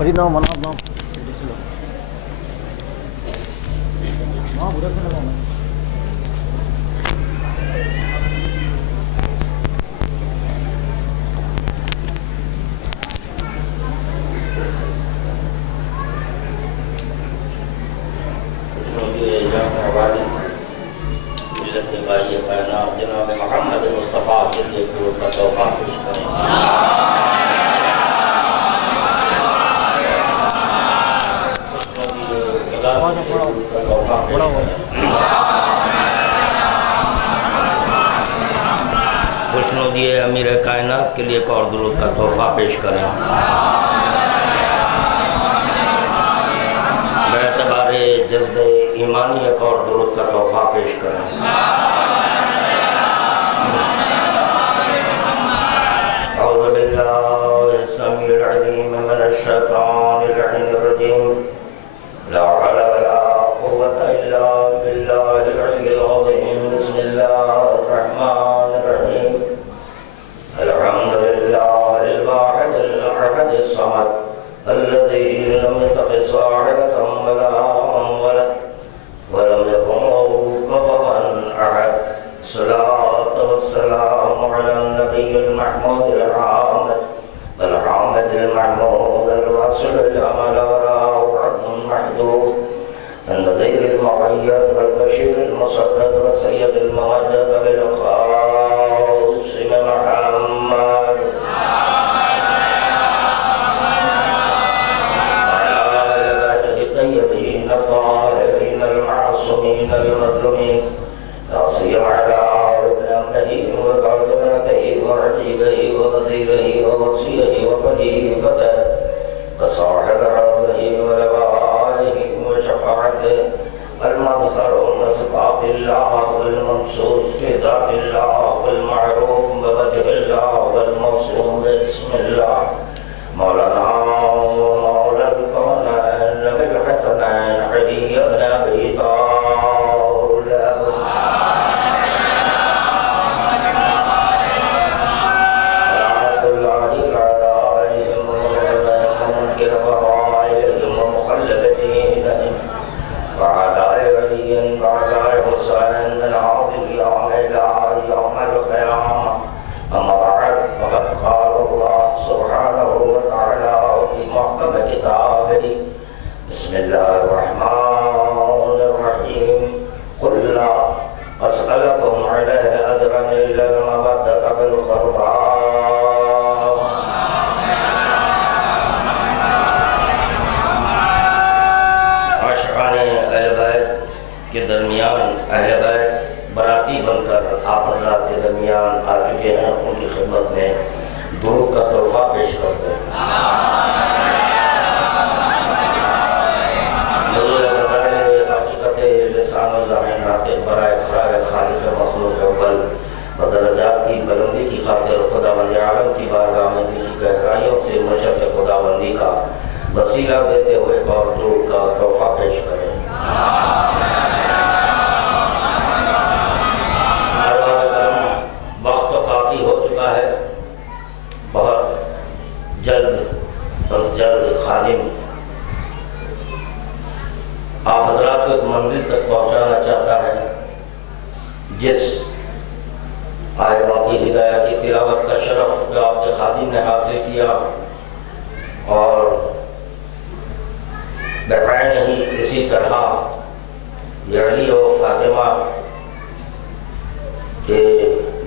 فريد نعم مناب نعم نعم بودر سے لگاؤں جناب محمد مصطفیٰ کے لیے درود کا تحفہ پیش کریں۔ خوشنودی امیر کائنات کے لیے ایک اور درود کا تحفہ پیش کریں۔ باعتبار جذبہ ایمانی ایک اور درود کا تحفہ پیش کریں۔ اعوذ باللہ السمیع العلیم من الشیطان اللعین الرجیم لا حول ولا قوة الا باللہ العلی العظیم بسم اللہ الرحمن الرحیم الحمد للہ الواحد الاحد الصمد الذي لم يتخذ صاحبة ولا ولد ولم يكن له كفوا أحد الصلاة والسلام على النبي المحمود الحامد المحمود الواصل الأمل وراء المحدود النذير المقيد والبشير المصدد وسيد الممجد بالقاسم محمد الطاهرين المعصومين المظلومين لا سيما على ابن أمه وذريته وعجيبه ووزيره ووصيه وخليفته وصاحب عرضه ولوائه وشفاعته المظهر وصفات الله والمنصوص في ذات الله والمعروف بوجه الله والموصوم باسم الله مولانا ومولى الكونين بالحسنين علي بن ابي طالب رحمة الله عليهم ومنكر فضائلهم ومخلد دينهم وعلى علي وعلى حسين بن عاطف يوم القيامة أما بعد فقد قال الله سبحانه وتعالى في محكم كتابه بسم الله الرحمن الرحيم قل لا أسألكم عليه أجرا إلا المودة بالقربى عاشقان اہل بیت کے درمیان اہل بیت براتی بن کر آپ حضرات کے درمیان آ چکے ہیں، ان کی خدمت میں درود کا تحفہ پیش کرتے ہیں۔ حضور فضائل حقیقت لسان الزامنات برائے اقرار خالق مخلوق اول بدرجات کی بلندی کی خاطر خداوند عالم کی بارگاہ میں دل کی گہرائیوں سے مشق خداوندی کا وسیلہ دیتے ہوئے اور درود کا تحفہ پیش کریں۔ وقت تو کافی ہو چکا ہے، بہت جلد از جلد خادم آپ حضرات کو ایک منزل تک پہنچانا چاہتا ہے جس آئے باقی ہدایہ کی تلاوت کا شرف جو آپ کے خادم نے حاصل کیا، اور بقائے نہیں اسی طرح علی و فاطمہ کے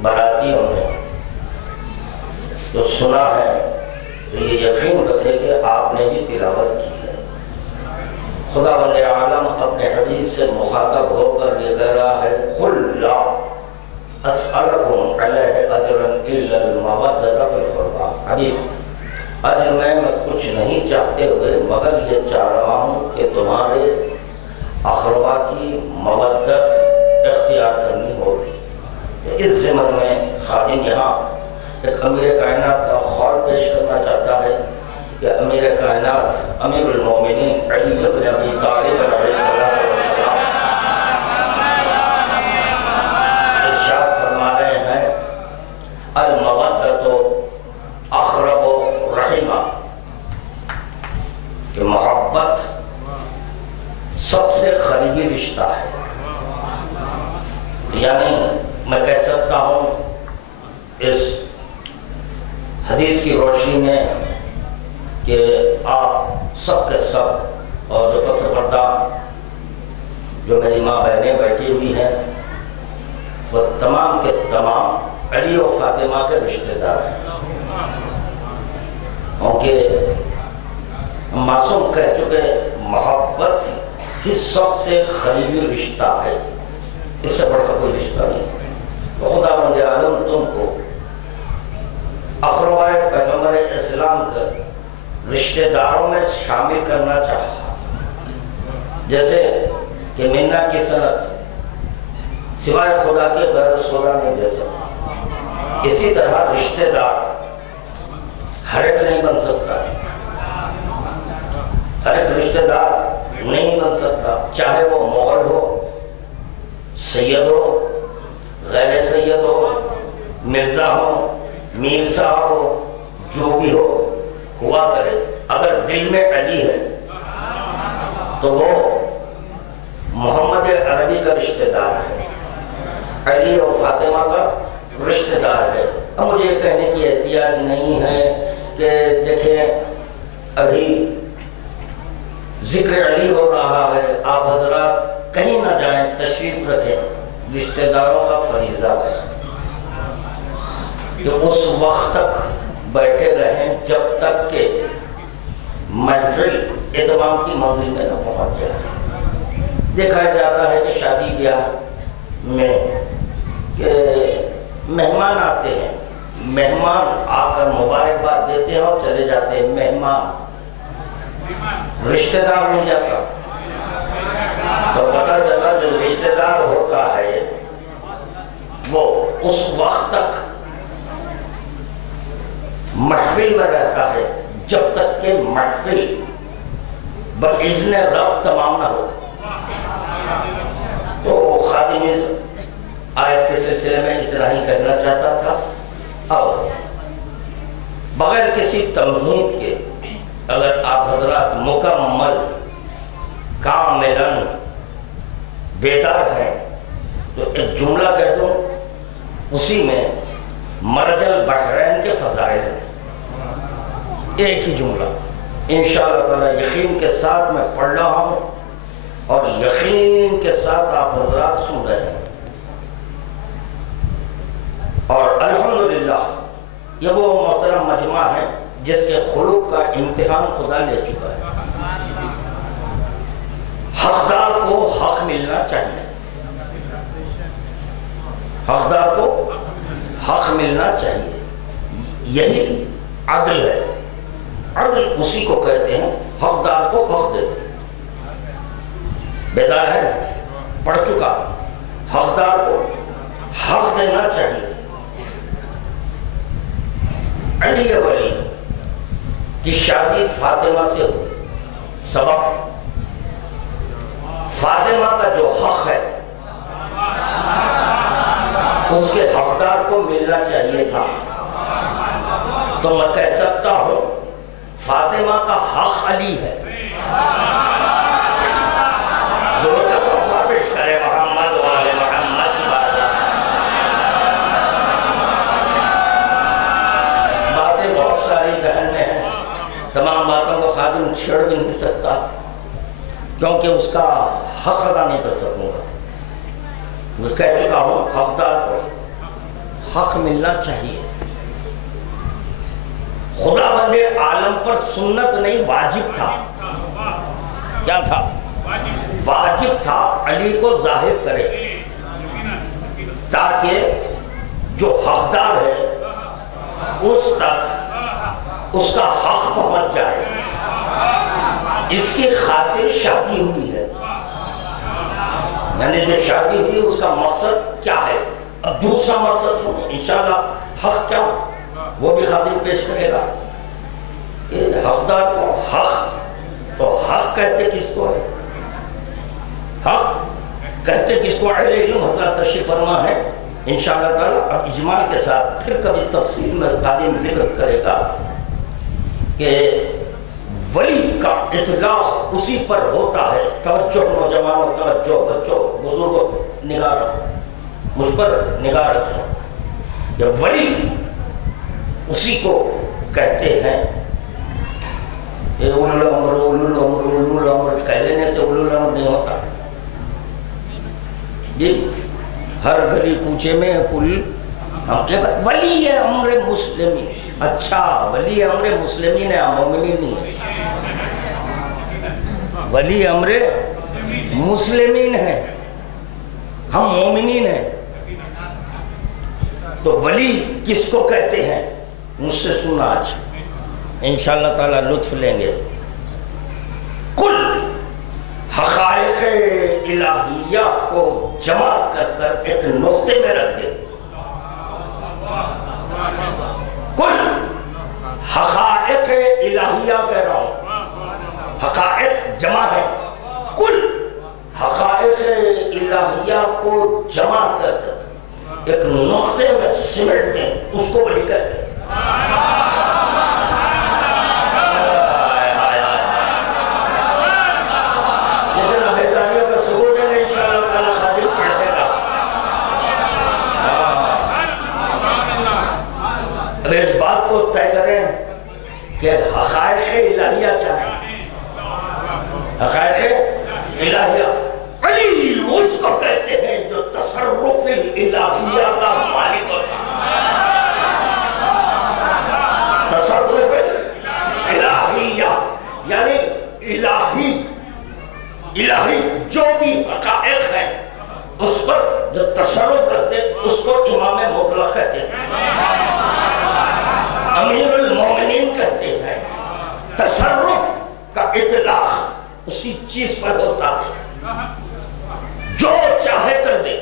براتیوں نے جو سنا ہے تو یہ یقین رکھے کہ آپ نے بھی تلاوت کی ہے۔ خداوند عالم اپنے حبیب سے مخاطب ہو کر یہ کہہ رہا ہے قل لا اسألکم علیہ اجرا الا المودۃ فی القربى۔ حبیب اجر میں کچھ نہیں چاہتے ہوئے مگر یہ چاہ رہا ہوں کہ تمہارے اقربا کی مودت اختیار کرنی ہوگی۔ اس ضمن میں خادم یہاں ایک امیر کائنات کا خول پیش کرنا چاہتا ہے کہ امیر کائنات امیر المومنین علی بن ابی طالب علیہ السلام ارشاد فرما رہے ہیں المودۃ اقرب رحمہ، کہ محبت سب سے قریبی رشتہ ہے. یعنی میں کہہ سکتا ہوں اس حدیث کی روشنی میں کہ آپ سب کے سب اور جو پس پردہ جو میری ماں بہنیں بیٹھی ہوئی ہیں وہ تمام کے تمام علی و فاطمہ کے رشتہ دار ہیں. کیونکہ معصوم کہہ چکے محبت ہی سب سے قریبی رشتہ ہے، اس سے بڑھ کر کوئی رشتہ نہیں. تو خدا بند عالم تم کو اقربائے پیغمبر اسلام کے رشتہ داروں میں شامل کرنا چاہا. جیسے کہ منا کی صنعت سوائے خدا کے غیر خدا نہیں دے سکتا، اسی طرح رشتہ دار ہر ایک نہیں بن سکتا. ہر ایک رشتہ دار نہیں بن سکتا، چاہے وہ مغل ہو، سید ہو، غیر سید ہو، مرزا ہو، میر صاحب ہو، جو بھی ہو ہوا کرے. اگر دل میں علی ہے تو وہ محمد عربی کا رشتہ دار ہے، علی اور فاطمہ کا رشتہ دار ہے. اب مجھے یہ کہنے کی احتیاج نہیں ہے کہ دیکھیں ابھی ذکر علی ہو رہا ہے، آپ حضرات کہیں نہ جائیں، تشریف رکھیں. رشتہ داروں کا فریضہ ہے کہ اس وقت تک بیٹھے رہیں جب تک کہ محفل اہتمام کی منزل میں نہ پہنچ جائے. دیکھا جاتا ہے کہ شادی بیاہ میں کہ مہمان آتے ہیں، مہمان آ کر مبارکباد دیتے ہیں اور چلے جاتے ہیں. مہمان رشتہ دار نہیں جاتا. تو پتہ چلا جو رشتہ دار ہوتا ہے وہ اس وقت تک محفل میں رہتا ہے جب تک کہ محفل بإذن رب تمام نہ ہو. تو خادم اس آیت کے سلسلے میں اتنا ہی کہنا چاہتا تھا. اب بغیر کسی تمہید کے اگر آپ حضرات مکمل کاملاً بیدار ہیں تو ایک جملہ کہہ دوں، اسی میں مرج البحرین کے فضائل ہیں. ایک ہی جملہ انشاءاللہ تعالی یقین کے ساتھ میں پڑھ رہا ہوں اور یقین کے ساتھ آپ حضرات سن رہے ہیں. اور الحمدللہ یہ وہ محترم مجمع ہے جس کے خلق کا امتحان خدا لے چکا ہے. حقدار کو حق ملنا چاہیے، حقدار کو حق ملنا چاہیے. یہی عدل ہے. عدل اسی کو کہتے ہیں حقدار کو حق دے دو. بیدار ہے، پڑھ چکا، حقدار کو حق دینا چاہیے. علی ولی کی شادی فاطمہ سے ہوئی. سبب فاطمہ کا جو حق ہے اس کے حقدار کو ملنا چاہیے تھا. تو میں کہہ سکتا ہوں فاطمہ کا حق علی ہے. درود کا تحفہ پیش کرے محمد وآل محمد کی باتیں بہت ساری ذہن میں ہیں. تمام باتوں کو خادم چھیڑ بھی نہیں سکتا کیونکہ اس کا حق ادا نہیں کر سکوں گا. میں کہہ چکا ہوں حقدار کو حق ملنا چاہیے. خدا بند عالم پر سنت نہیں واجب تھا. کیا تھا؟ واجب تھا علی کو ظاہر کرے تاکہ جو حقدار ہے اس تک اس کا حق پہنچ جائے. اس کی خاطر شادی ہوئی ہے. یعنی جو شادی ہوئی اس کا مقصد کیا ہے. اب دوسرا مقصد سنیں انشاءاللہ. حق کیا وہ بھی خادم پیش کرے گا. حقدار کو حق، تو حق کہتے کس کو ہے؟ حق کہتے کس کو؟ اہل علم حضرات تشریف فرما ہے انشاءاللہ تعالی. اب اجمال کے ساتھ پھر کبھی تفصیل میں خادم ذکر کرے گا کہ ولی کا اطلاق اسی پر ہوتا ہے. توجہ نوجوانوں، توجہ بچوں، بزرگوں، نگاہ رکھو، مجھ پر نگاہ رکھیں. یہ ولی اسی کو کہتے ہیں. اولو الامر، اولو الامر، اولو الامر کہہ لینے سے اولو الامر نہیں ہوتا. یہ ہر گلی کوچے میں کل ولی امر مسلمین. اچھا ولی امر مسلمین ہے، مومنین نہیں ہے. ولی امر مسلمین ہے، ہم مومنین ہیں. تو ولی کس کو کہتے ہیں؟ مجھ سے سننا آج انشاءاللہ تعالی لطف لیں گے. کل حقائق الہیہ کو جمع کر کر ایک نقطے میں رکھ دے. کل حقائق الہیہ کہہ رہا ہوں، حقائق جمع ہے. کل حقائق الہیہ کو جمع کر کر ایک نقطے میں سمٹ دیں، اس کو ولی کہتے ہیں. جتنا بیداریوں کا ثبوت ہے انشاءاللہ تعالی خادم پڑھ دے گا. اب اس بات کو طے کریں کہ حقائق الہیہ کیا ہے. حقائق الہیہ علی اس کو کہتے ہیں جو تصرف الہیہ کا مالک ہوتا ہے. تصرف الہیہ یعنی الہی جو بھی حقائق ہیں اس پر جو تصرف رکھتے اس کو امام مطلق کہتے ہیں، امیر المومنین کہتے ہیں. تصرف کا اطلاق اسی چیز پر ہوتا ہے جو چاہے کر دے.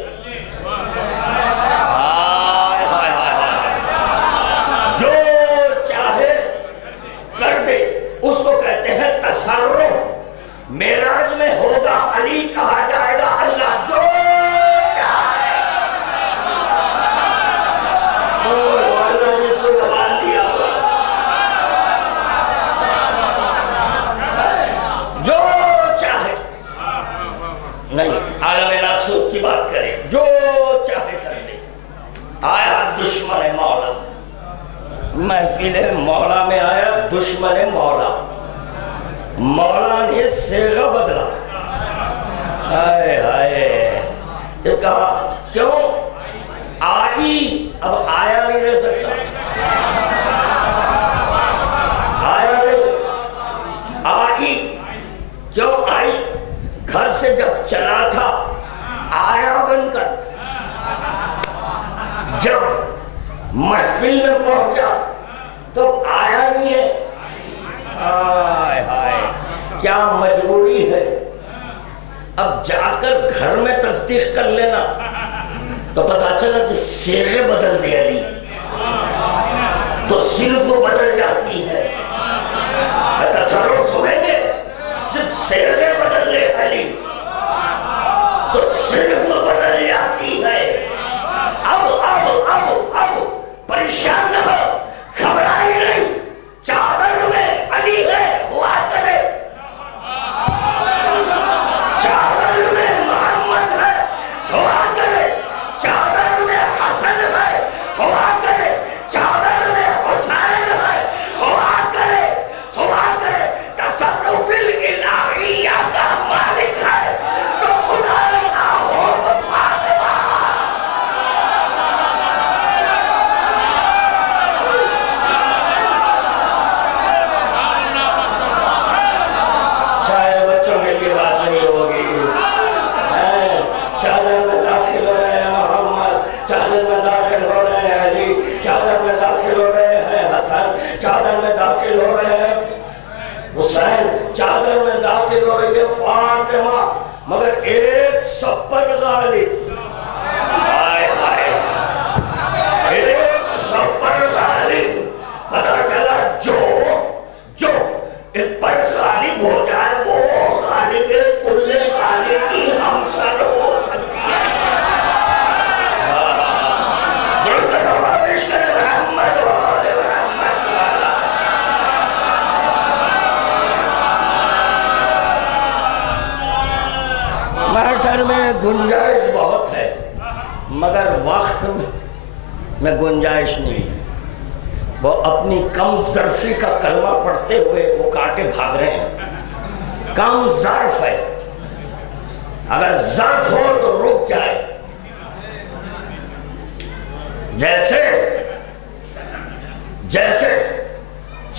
جو چاہے کر دے اس کو کہتے ہیں تصرف. معراج میں ہوگا علی، کہا جائے گا اللہ جو چاہے. اللہ نے اس کو زبان دیا جو چاہے نہیں. عالم ناسوت کی بات کریں، جو چاہے کر دے. آیا دشمن مولا، محفل مولا میں آیا دشمن مولا. مولا نے صیغہ بدلا. ہائے ہائے. جب کہا کیوں آئی، اب آیا نہیں رہ سکتا. آیا نہیں، آئی. کیوں آئی؟ گھر سے جب چلا تھا آیا بن کر، جب محفل میں پہنچا تو آیا نہیں ہے. آئے ہائے کیا مجبوری ہے. اب جا کر گھر میں تصدیق کر لینا تو پتا چلا کہ صیغے بدل دے علی تو صرف بدل جاتی ہے. تصرف سنیں گے، صرف صیغے بدل دے علی تو صرف بدل جاتی ہے. اب پریشان نہ ہو، گھبرائی نہیں. چادر میں علی ہے ہوا کرے، چادر میں محمد ہے ہوا کرے، چادر میں حسن ہے ہوا کرے، چادر میں حسین ہے ہوا کرے، ہوا کرے. تصرف الہیہ کا مالک ہے تو خدا نے کہا ہو فاطمہ. شاید بچوں کے لیے بات نہیں ہوگی. چادر میں داخل ہو رہے ہیں محمد، چادر میں داخل ہو رہے ہیں علی، چادر میں داخل ہو رہے ہیں حسن، چادر میں داخل ہو رہے ہیں حسین، چادر میں داخل ہو رہی ہے فاطمہ، مگر ایک سب پر غالب. ہائے ہائے ایک سب پر غالب. پتا چلا جو ایک پر غالب ہو جائے وہ غالب کل غالب کی ہمسر ہو سکتی ہے. درود کا دعویٰ پیش کرے محمد وآل محمد. دل میں گنجائش بہت ہے مگر وقت میں گنجائش نہیں ہے. وہ اپنی کم ظرفی کا کلمہ پڑھتے ہوئے وہ کاٹے بھاگ رہے ہیں. کم ظرف ہے، اگر ظرف ہو تو رک جائے. جیسے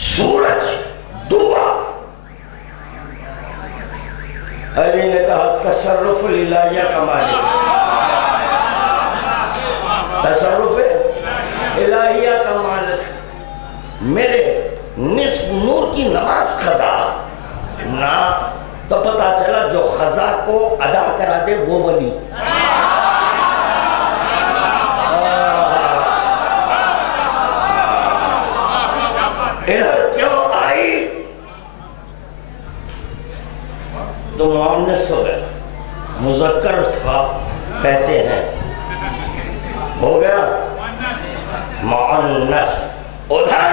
سورج ڈوبا، علی نے کہا تصرف الہیہ کا مالک، تصرف الہیہ کا مالک، میرے نصف نور کی نماز قضا نہ تو پتا چلا جو قضا کو ادا کرا دے وہ ولی. ادھر کیوں آئی تو مؤنث ہو گیا، مذکر تھا کہتے ہیں، ہو گیا مؤنث. ادھر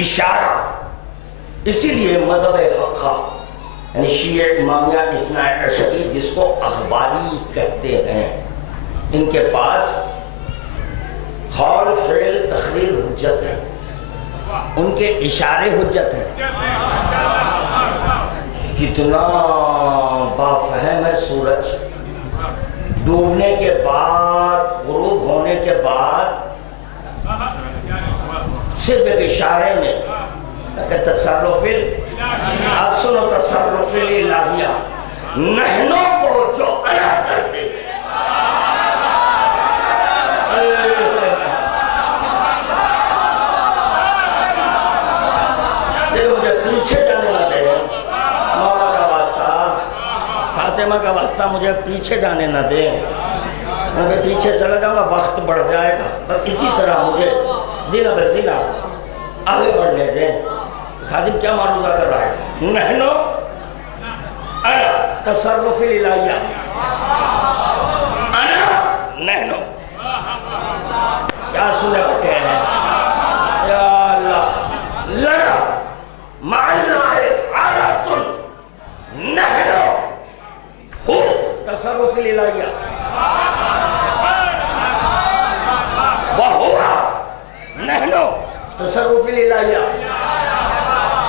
اشارہ. اسی لیے مذہب حقہ یعنی شیعہ امامیہ اثنا عشری جس کو اخباری کہتے ہیں، ان کے پاس قول فعل تقریر حجت ہے، ان کے اشارے حجت ہیں. کتنا بافہم ہے سورج. ڈوبنے کے بعد، غروب ہونے کے بعد صرف ایک اشارے میں کہ تصرف اب سنو تصرف الہیہ نحنوں کو جو انا کرتے. دیکھو مجھے پیچھے جانے نہ دے، مولا کا واسطہ، فاطمہ کا واسطہ، مجھے پیچھے جانے نہ دے. میں پیچھے چلا جاؤں گا وقت بڑھ جائے گا. اور اسی طرح مجھے زینہ بزینہ آگے بڑھنے دیں. خادم کیا معلومہ کر رہا ہے؟ نحنو انا تصرف الہیہ، انا نحنو. کیا سنے بٹے ہیں یا اللہ. لنا مع اللہ حالات نحنو ہو تصرف الہیہ وہوا نحنو تصرف الہیہ.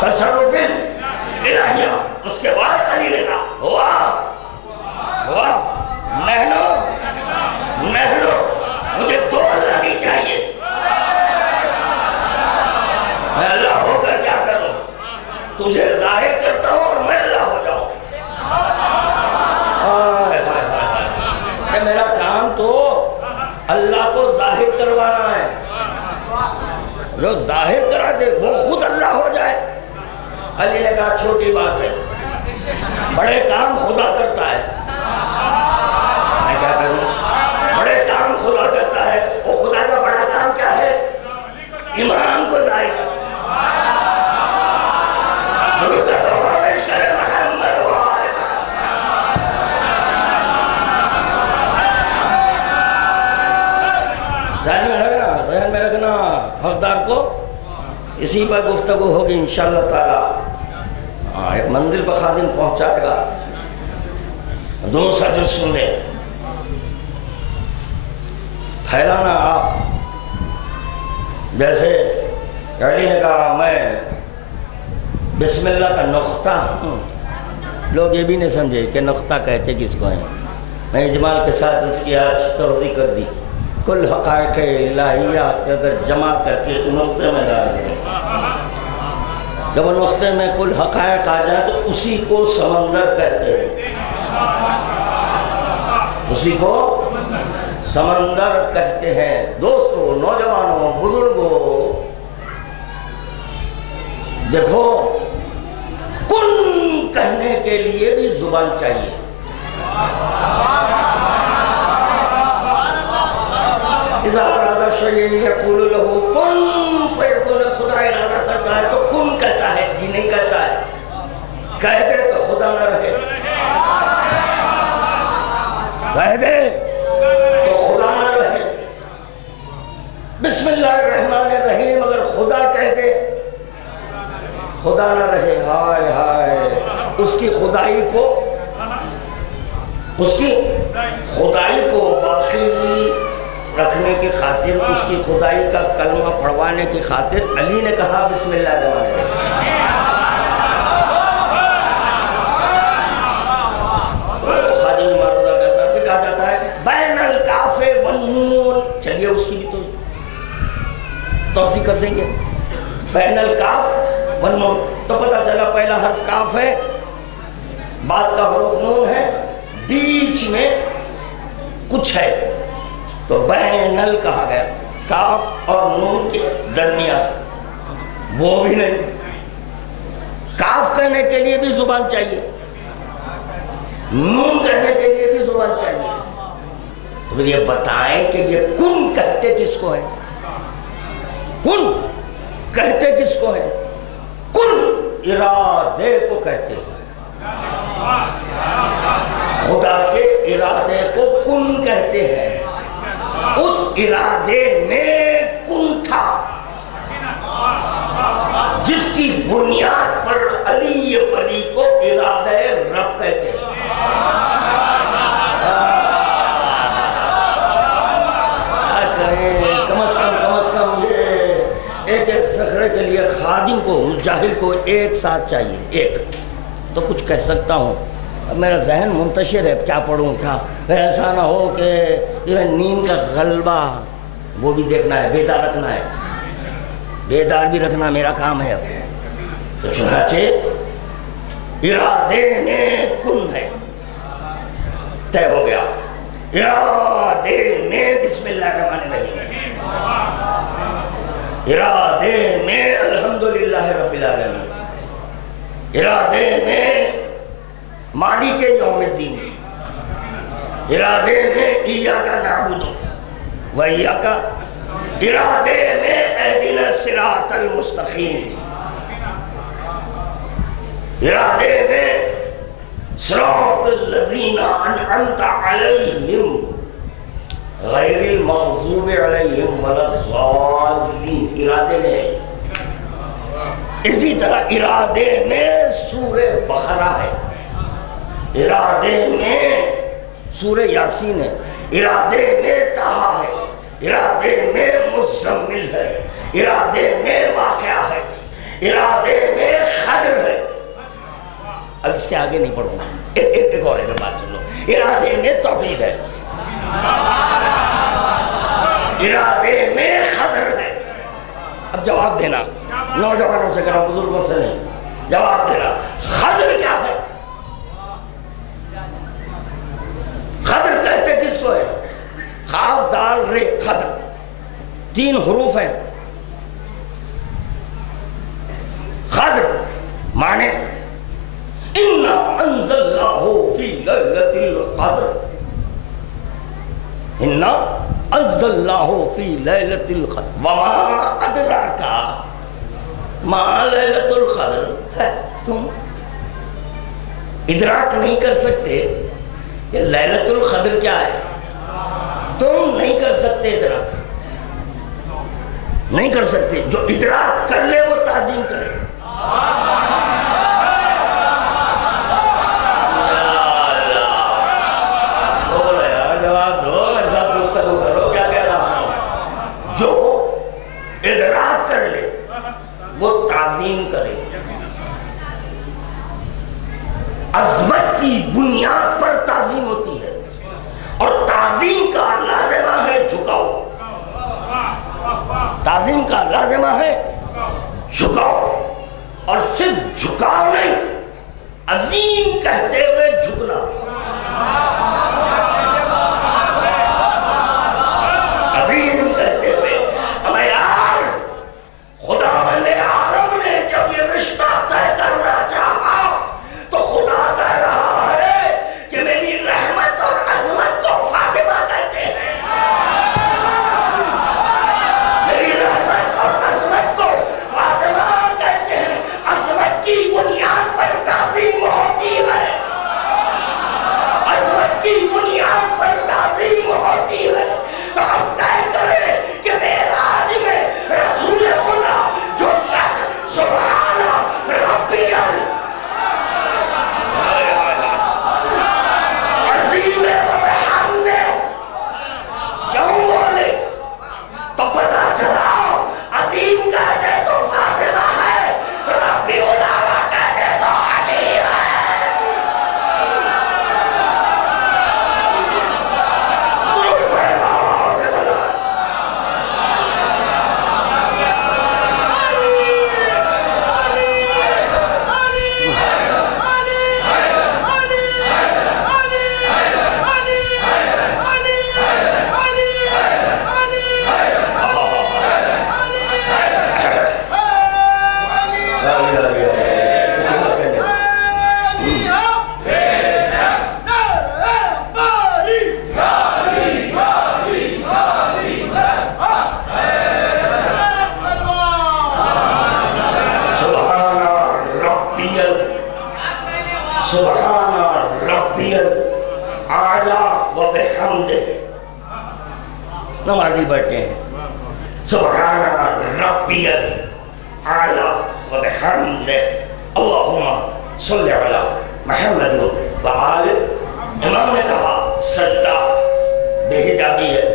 تصرف الہیہ. اس کے بعد علی نے کہا ہوا نحنو. مجھے دو اللہ نہیں چاہیے. میں اللہ ہو کر کیا کروں؟ تجھے ظاہر کرتا ہوں اور میں اللہ ہو جاؤں. میرا کام تو اللہ کو ظاہر کروانا ہے. جو ظاہر کرا دے وہ خود اللہ ہو جائے. علی نے کہا چھوٹی بات ہے، بڑے کام خدا کرتا ہے. میں کیا کروں؟ بڑے کام خدا کرتا ہے. وہ خدا کا بڑا کام کیا ہے؟ امام کو ظاہر کرتا ہے. ذہن میں رکھنا حقدار کو. اسی پر گفتگو ہوگی انشاءاللہ تعالی. ایک منزل پر خادم پہنچائے گا. دوسرا جو سن لے پھیلانا. آپ جیسے علی نے کہا میں بسم اللہ کا نقطہ ہوں. لوگ یہ بھی نہیں سمجھے کہ نقطہ کہتے کس کو ہیں. میں اجمال کے ساتھ اس کی آج توضیح کر دی. کل حقائق الہیہ اگر جمع کر کے نقطے میں ڈال دیں، جب وہ نقطے میں کل حقائق آ جائے تو اسی کو سمندر کہتے ہیں. اسی کو سمندر کہتے ہیں. دوستو، نوجوانوں، بزرگوں، دیکھو کن کہنے کے لیے بھی زبان چاہیے. اذا ارادہ شیء یقول له کن فیکون. خدا ارادہ کرتا ہے تو کن کہتا ہے، جی نہیں کہتا ہے. کہہ دے تو خدا نہ رہے، کہہ دے تو خدا نہ رہے. بسم اللہ الرحمن الرحیم اگر خدا کہہ دے خدا نہ رہے. ہائے ہائے، اس کی خدائی کو اس کی خدائی کو باقی رکھنے کی خاطر، اس کی خدائی کا کلمہ پڑھوانے کی خاطر علی نے کہا بسم اللہ الرحمن الرحیم۔ خادم معروضہ کہتا ہے، کہا جاتا ہے بین الکاف والنون، چلیے اس کی بھی تو توضیح کر دیں گے۔ بین الکاف والنون تو پتہ چلا پہلا حرف کاف ہے، بعد کا حرف نون ہے، بیچ میں کچھ ہے تو بین ال کہا گیا، کاف اور نون کے درمیان۔ وہ بھی نہیں، کاف کہنے کے لیے بھی زبان چاہیے، نون کہنے کے لیے بھی زبان چاہیے۔ تو یہ بتائیں کہ یہ کن کہتے کس کو ہے؟ کن کہتے کس کو ہے؟ کن ارادے کو کہتے ہیں، خدا کے ارادے کو کن کہتے ہیں۔ اس ارادے میں کن تھا جس کی بنیاد پر علی ولی کو ارادہ رب کہتے ہیں۔ کم از کم یہ ایک فقرے کے لیے خادم کو، جاہل کو ایک ساتھ چاہیے، ایک تو کچھ کہہ سکتا ہوں۔ میرا ذہن منتشر ہے، کیا پڑھوں کیا، ایسا نہ ہو کہ نیند کا غلبہ وہ بھی دیکھنا ہے، بیدار رکھنا ہے، بیدار بھی رکھنا میرا کام ہے۔ تو چنانچہ ارادے میں کن ہے، طے ہو گیا، ارادے میں بسم اللہ الرحمن الرحیم، ارادے میں الحمدللہ رب العالمین، ارادے میں مالک یوم الدین، ارادے میں ایاک نعبد و ایاک، ارادے میں اہدنا الصراط المستقیم، ارادے میں صراط الذین انعمت علیہم غیر المغضوب علیہم ولا الضالین، ارادے میں۔ اسی طرح ارادے میں سورہ بقرہ ہے، ارادے میں سورہ یاسین ہے، ارادے میں طٰہٰ ہے، ارادے میں مزمل ہے، ارادے میں واقعہ ہے، ارادے میں خضر ہے۔ اب اس سے آگے نہیں پڑھوں گا، ایک اور بات سن لو، ارادے میں توحید ہے، ارادے میں خضر ہے۔ اب جواب دینا، نوجوانوں سے کرو، بزرگوں سے نہیں، جواب دینا، خضر کیا ہے؟ خضر کہتے کس کو ہے؟ خاف دال رے خضر، 3 حروف ہیں۔ خضر معنی اِنَّا أَنزَلْنَاهُ فِي لَيْلَةِ الْقَدْرِ، اِنَّا أَنزَلْنَاهُ فِي لَيْلَةِ الْقَدْرِ وَمَا أَدْرَاكَ مَا لَيْلَةُ الْقَدْرِ ہے۔ تم ادراک نہیں کر سکتے کہ لیلۃ القدر کیا ہے، تم نہیں کر سکتے، ادراک نہیں کر سکتے۔ جو ادراک کر لے وہ تعظیم کرے۔ بولو یار، جواب دو، میرے ساتھ گفتگو کرو، کیا کہہ رہا ہوں؟ جو ادراک کر لے وہ تعظیم کرے۔ عظمت کی بنیاد پر تعظیم ہوتی ہے، اور تعظیم کا لازمہ ہے جھکاؤ، تعظیم کا لازمہ ہے جھکاؤ، اور صرف جھکاؤ نہیں، عظیم کہتے ہوئے جھکنا۔ عظیم کہتے ہوئے، اب یار خدا بند عالم نے جب یہ رشتہ طے کرنا چاہا تو خدا کہہ رہا ہے کہ میری رحمت اور عظمت کو فاطمہ کہتے ہیں، میری رحمت اور عظمت کو فاطمہ کہتے ہیں۔ عظمت کی بنیاد پر تعظیم ہوتی ہے، عظمت کی سبحان ربی الاعلیٰ و بحمدہ. نمازی بیٹھے ہیں سبحان ربی الاعلیٰ و بحمدہ اللہم صلی علی محمد و آل. امام نے کہا سجدہ بے حجابی ہے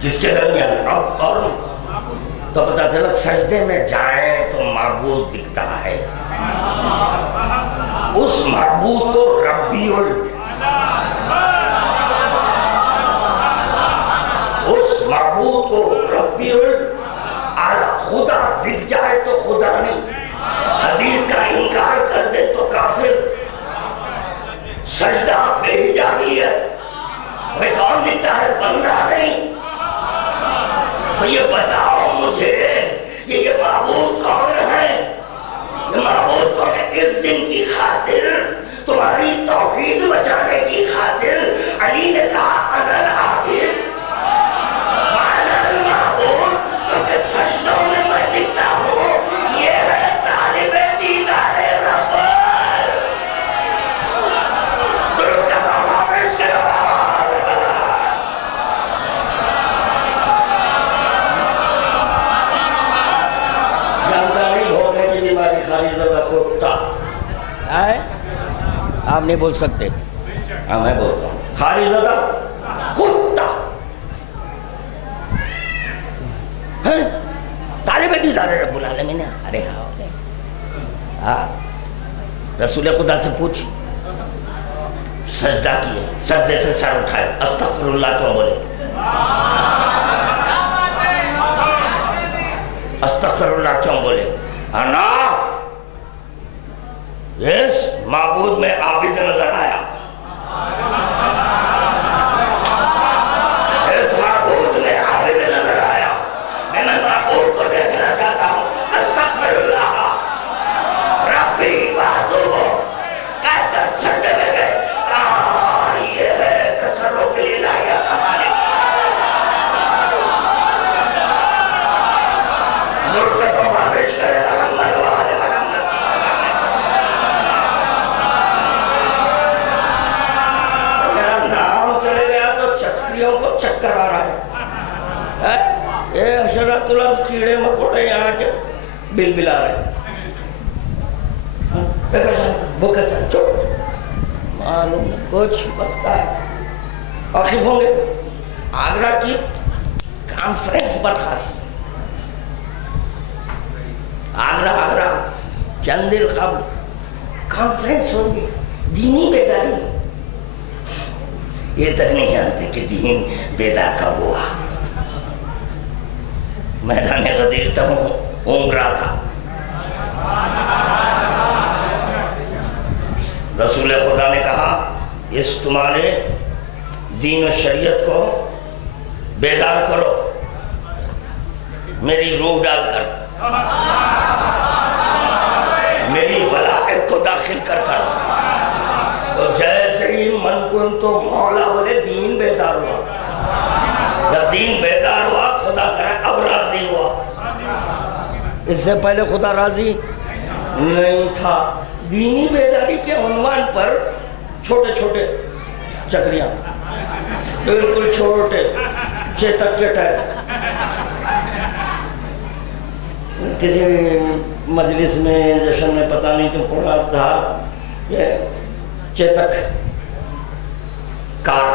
جس کے درمیان اب اور تو پتہ چلا سجدے میں جائیں تو معبود دکھتا ہے. اس معبود کو ربی الاعلیٰ خدا دکھ جائے تو خدا نہیں. حدیث کا انکار کر دے تو کافر. سجدہ بے حجابی ہے. ہمیں کون دکھتا ہے؟ بندہ نہیں. تو یہ بتاؤ مجھے یہ معبود کون ہے؟ یہ معبود کون ہے؟ اس دن کی خاطر تمہاری توحید بچانے کی خاطر علی نے کہا انا العابد وانا المعبود، کیونکہ سجدوں میں میں دکھتا ہوں. یہ ہے طالب دیدار رب. درود کا تحفہ پیش کرو بابا. خاری زدہ کتا ہے. آپ نہیں بول سکتے. ہاں میں بولتا ہوں خاری زدہ کتا ہے. طالب دیدار رب العالمین. ارے ہاں رسول خدا سے پوچھ. سجدہ کیے، سجدے سے سر اٹھائے، استغفر اللہ کیوں بولے؟ استغفر اللہ کیوں بولے؟ انا اس معبود میں عابد نظر آیا. اس معبود میں عابد نظر آیا. میں معبود کو دیکھنا چاہتا ہوں. استغفر اللہ ربی واتوب کہہ کر سجدے میں گئے. یہ ہے تصرف الہیہ کا معنی. درود کا تحفہ پیش کرے محمد و آل محمد. کو چکر آ رہا ہے. اے حشرات الارض کیڑے مکوڑے یہاں کے بل بلا رہے ہیں. چپ معلوم کچھ بکتا ہے. واقف ہوں گے آگرہ کی کانفرنس برخاست. آگرہ چند دن قبل کانفرنس ہوگی دینی بیداری. یہ تک نہیں جانتے کہ دین بیدار کب ہوا. میدان غدیر تب عمرہ تھا. رسول خدا نے کہا اس تمہارے دین و شریعت کو بیدار کرو میری روح ڈال کر، میری ولایت کو داخل کر کر. تو جیسے ہی من کن تو مولا بولے دین بیدار ہوا. جب دین بیدار ہوا خدا کرا اب راضی ہوا. اس سے پہلے خدا راضی نہیں تھا. دینی بیداری کے عنوان پر چھوٹے چھوٹے چکریاں، بالکل چھوٹے چیتک کے ٹائر. کسی مجلس میں جشن میں پتہ نہیں کیوں پڑھا تھا کہ چیتک کار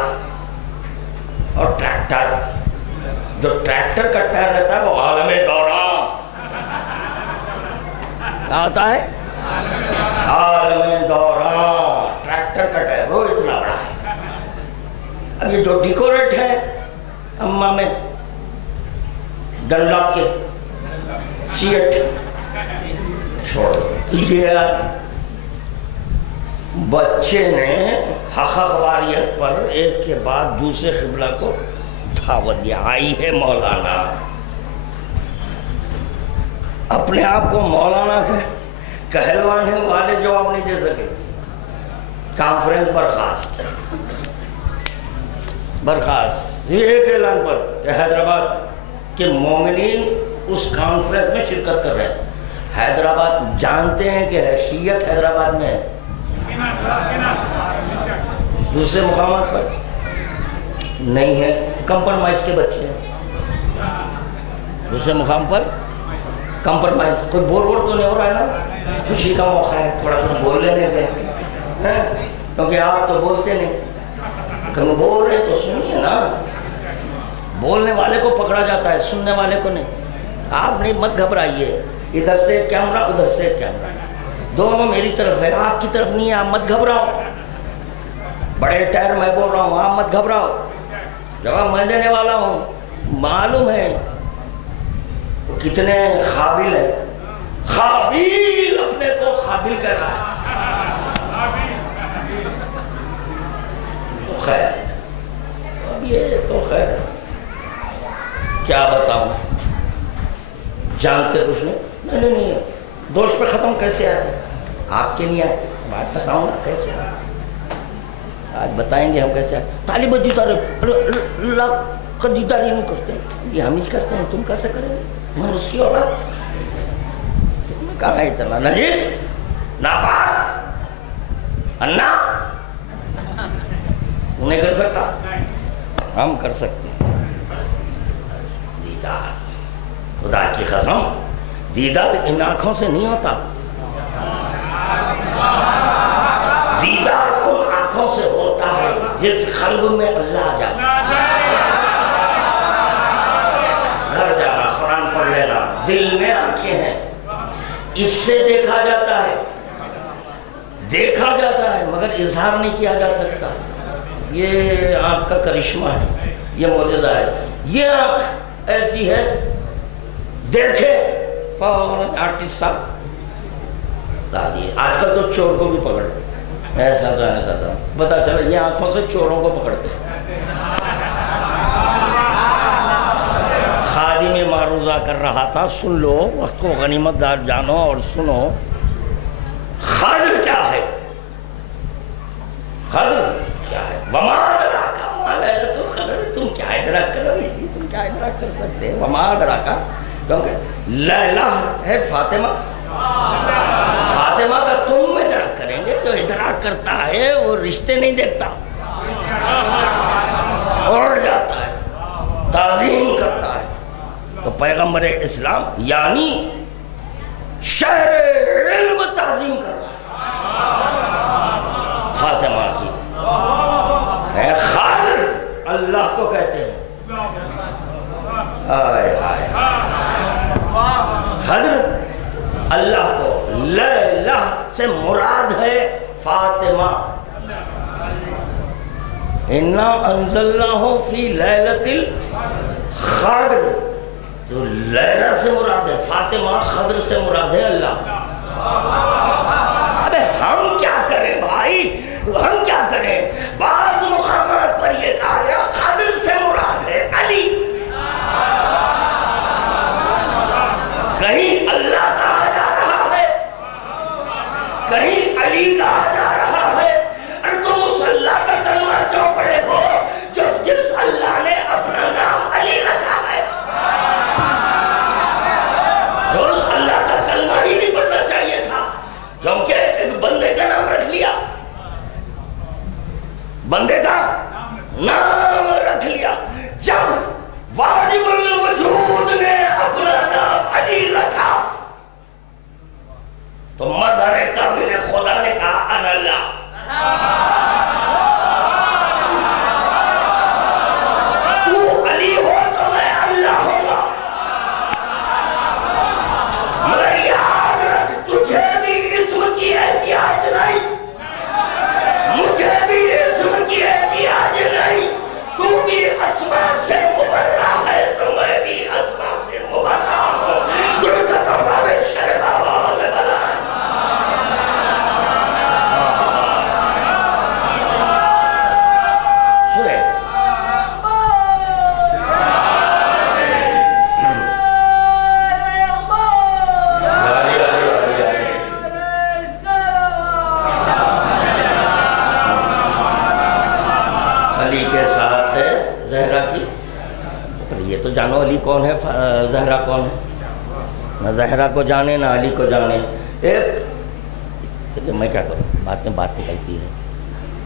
اور ٹریکٹر. جو ٹریکٹر کا ٹائر رہتا ہے وہ عالم دوران آتا ہے. عالم دوران ٹریکٹر کا ٹائر وہ اتنا بڑا ہے. اب یہ جو ڈیکوریٹ ہے اماں میں ڈنلاپ کے سیٹ چھوڑ. یہ بچے نے حق واریت پر ایک کے بعد دوسرے قبلہ کو دعوت دیا. آئی ہے مولانا. اپنے آپ کو مولانا کہلوانے والے جواب نہیں دے سکے. کانفرنس برخاست. یہ ایک اعلان پر کہ حیدرآباد کے مومنین اس کانفرنس میں شرکت کر رہے ہیں. حیدرآباد جانتے ہیں کہ حیثیت حیدرآباد میں ہے؟ دوسرے مقامات پر نہیں ہے، کمپرمائز کے بچے ہیں دوسرے مقام پر، کمپرمائز. کوئی بور وور تو نہیں ہو رہا ہے نا؟ خوشی کا موقع ہے، تھوڑا کچھ بول لینے دیں، کیونکہ آپ تو بولتے نہیں. کہ بول رہے تو سنیے نا. بولنے والے کو پکڑا جاتا ہے، سننے والے کو نہیں. آپ نہیں، مت گھبرائیے. ادھر سے کیمرہ، ادھر سے کیمرہ، دونوں میری طرف ہے، آپ کی طرف نہیں ہے. آپ مت گھبراؤ. بڑے ٹائر میں بول رہا ہوں، آپ مت گھبراؤ. جواب میں دینے والا ہوں. معلوم ہے کتنے قابل ہے. قابل اپنے کو قابل کر رہا ہے. تو خیر، اب یہ تو خیر کیا بتاؤں. جانتے کچھ نہیں. نہیں دوست پہ ختم کیسے آئے؟ آپ کے نہیں آئے. بات بتاؤں نا کیسے آئے. آج بتائیں گے ہم کیسے آئے. طالب جیتاری اللہ کا جیتاری نہیں کرتے، یہ ہم ہی کرتے ہیں. تم کیسے کریں گے؟ میں اس کی اولاد. تم نے کہا اتنا نجس ناپاک انا نہیں کر سکتا، ہم کر سکتے ہیں. دیدار، خدا کی قسم دیدار ان آنکھوں سے نہیں ہوتا. دیدار ان آنکھوں سے ہوتا ہے جس قلب میں اللہ آ جائے. گھر جانا، قرآن پڑھ لینا، دل میں آنکھیں ہیں، اس سے دیکھا جاتا ہے. دیکھا جاتا ہے مگر اظہار نہیں کیا جا سکتا. یہ آنکھ کا کرشمہ ہے، یہ معجزہ ہے. یہ آنکھ ایسی ہے، دیکھے فوراً آرٹسٹ صاحب لا دیے. آج کل تو چور کو بھی پکڑتے، ایسا تھا پتا چلا یہ آنکھوں سے چوروں کو پکڑتے. خادم معروضہ کر رہا تھا، سن لو، وقت کو غنیمت دار جانو اور سنو. خادم کیا ہے؟ خادم کیا ہے؟ وما ادراک ما لیلۃ القدر. تم کیا ادراک کرو گے؟ تم کیا ادراک کر سکتے ہیں؟ وما ادراک، کیونکہ لیلہ ہے فاطمہ. فاطمہ کا تم ادراک کریں گے. جو ادراک کرتا ہے وہ رشتے نہیں دیکھتا، اڑ جاتا ہے، تعظیم کرتا ہے. تو پیغمبر اسلام یعنی شہر علم تعظیم کر رہا ہے فاطمہ کی. خادر اللہ کو کہتے ہیں. خادر اللہ کو. لیلہ سے مراد ہے فاطمہ. انا انزلناہ فی لیلۃ القدر. تو لیلہ سے مراد ہے فاطمہ، قدر سے مراد ہے اللہ. ابے ہم کیا کریں بھائی، ہم کیا کریں؟ بعض مقامات پر یہ کہا گیا قدر سے مراد ہے علی. کہیں اللہ کہا جا رہا ہے، کہیں علی کہا جا رہا ہے. اور تم اس اللہ کا کلمہ کیوں پڑھے ہو جس اللہ نے اپنا نام علی رکھا ہے؟ اس اللہ کا کلمہ ہی نہیں پڑھنا چاہیے تھا، کیونکہ ایک بندے کا نام رکھ لیا، بندے کا نام رکھ لیا. جب واجب الوجود نے اپنا نام علی رکھا تو مظہر کامل خدا نے کہا انا اللہ. تو علی ہو تو میں اللہ ہوں گا. مگر یاد رکھ تجھے بھی اسم کی احتیاج نہیں، مجھے بھی اسم کی احتیاج نہیں. تو بھی اسماء سے مبرہ ہے تو میں بھی اسماء سے مبرہ ہوں. درکت اور بابش کرے بابا میں بلا. سنے علی کے ساتھ ہے زہرا کی. یہ تو جانو علی کون ہے، زہرا کون ہے. نہ زہرا کو جانے نہ علی کو جانے. ایک میں کیا کروں, بات میں بات نکلتی ہے.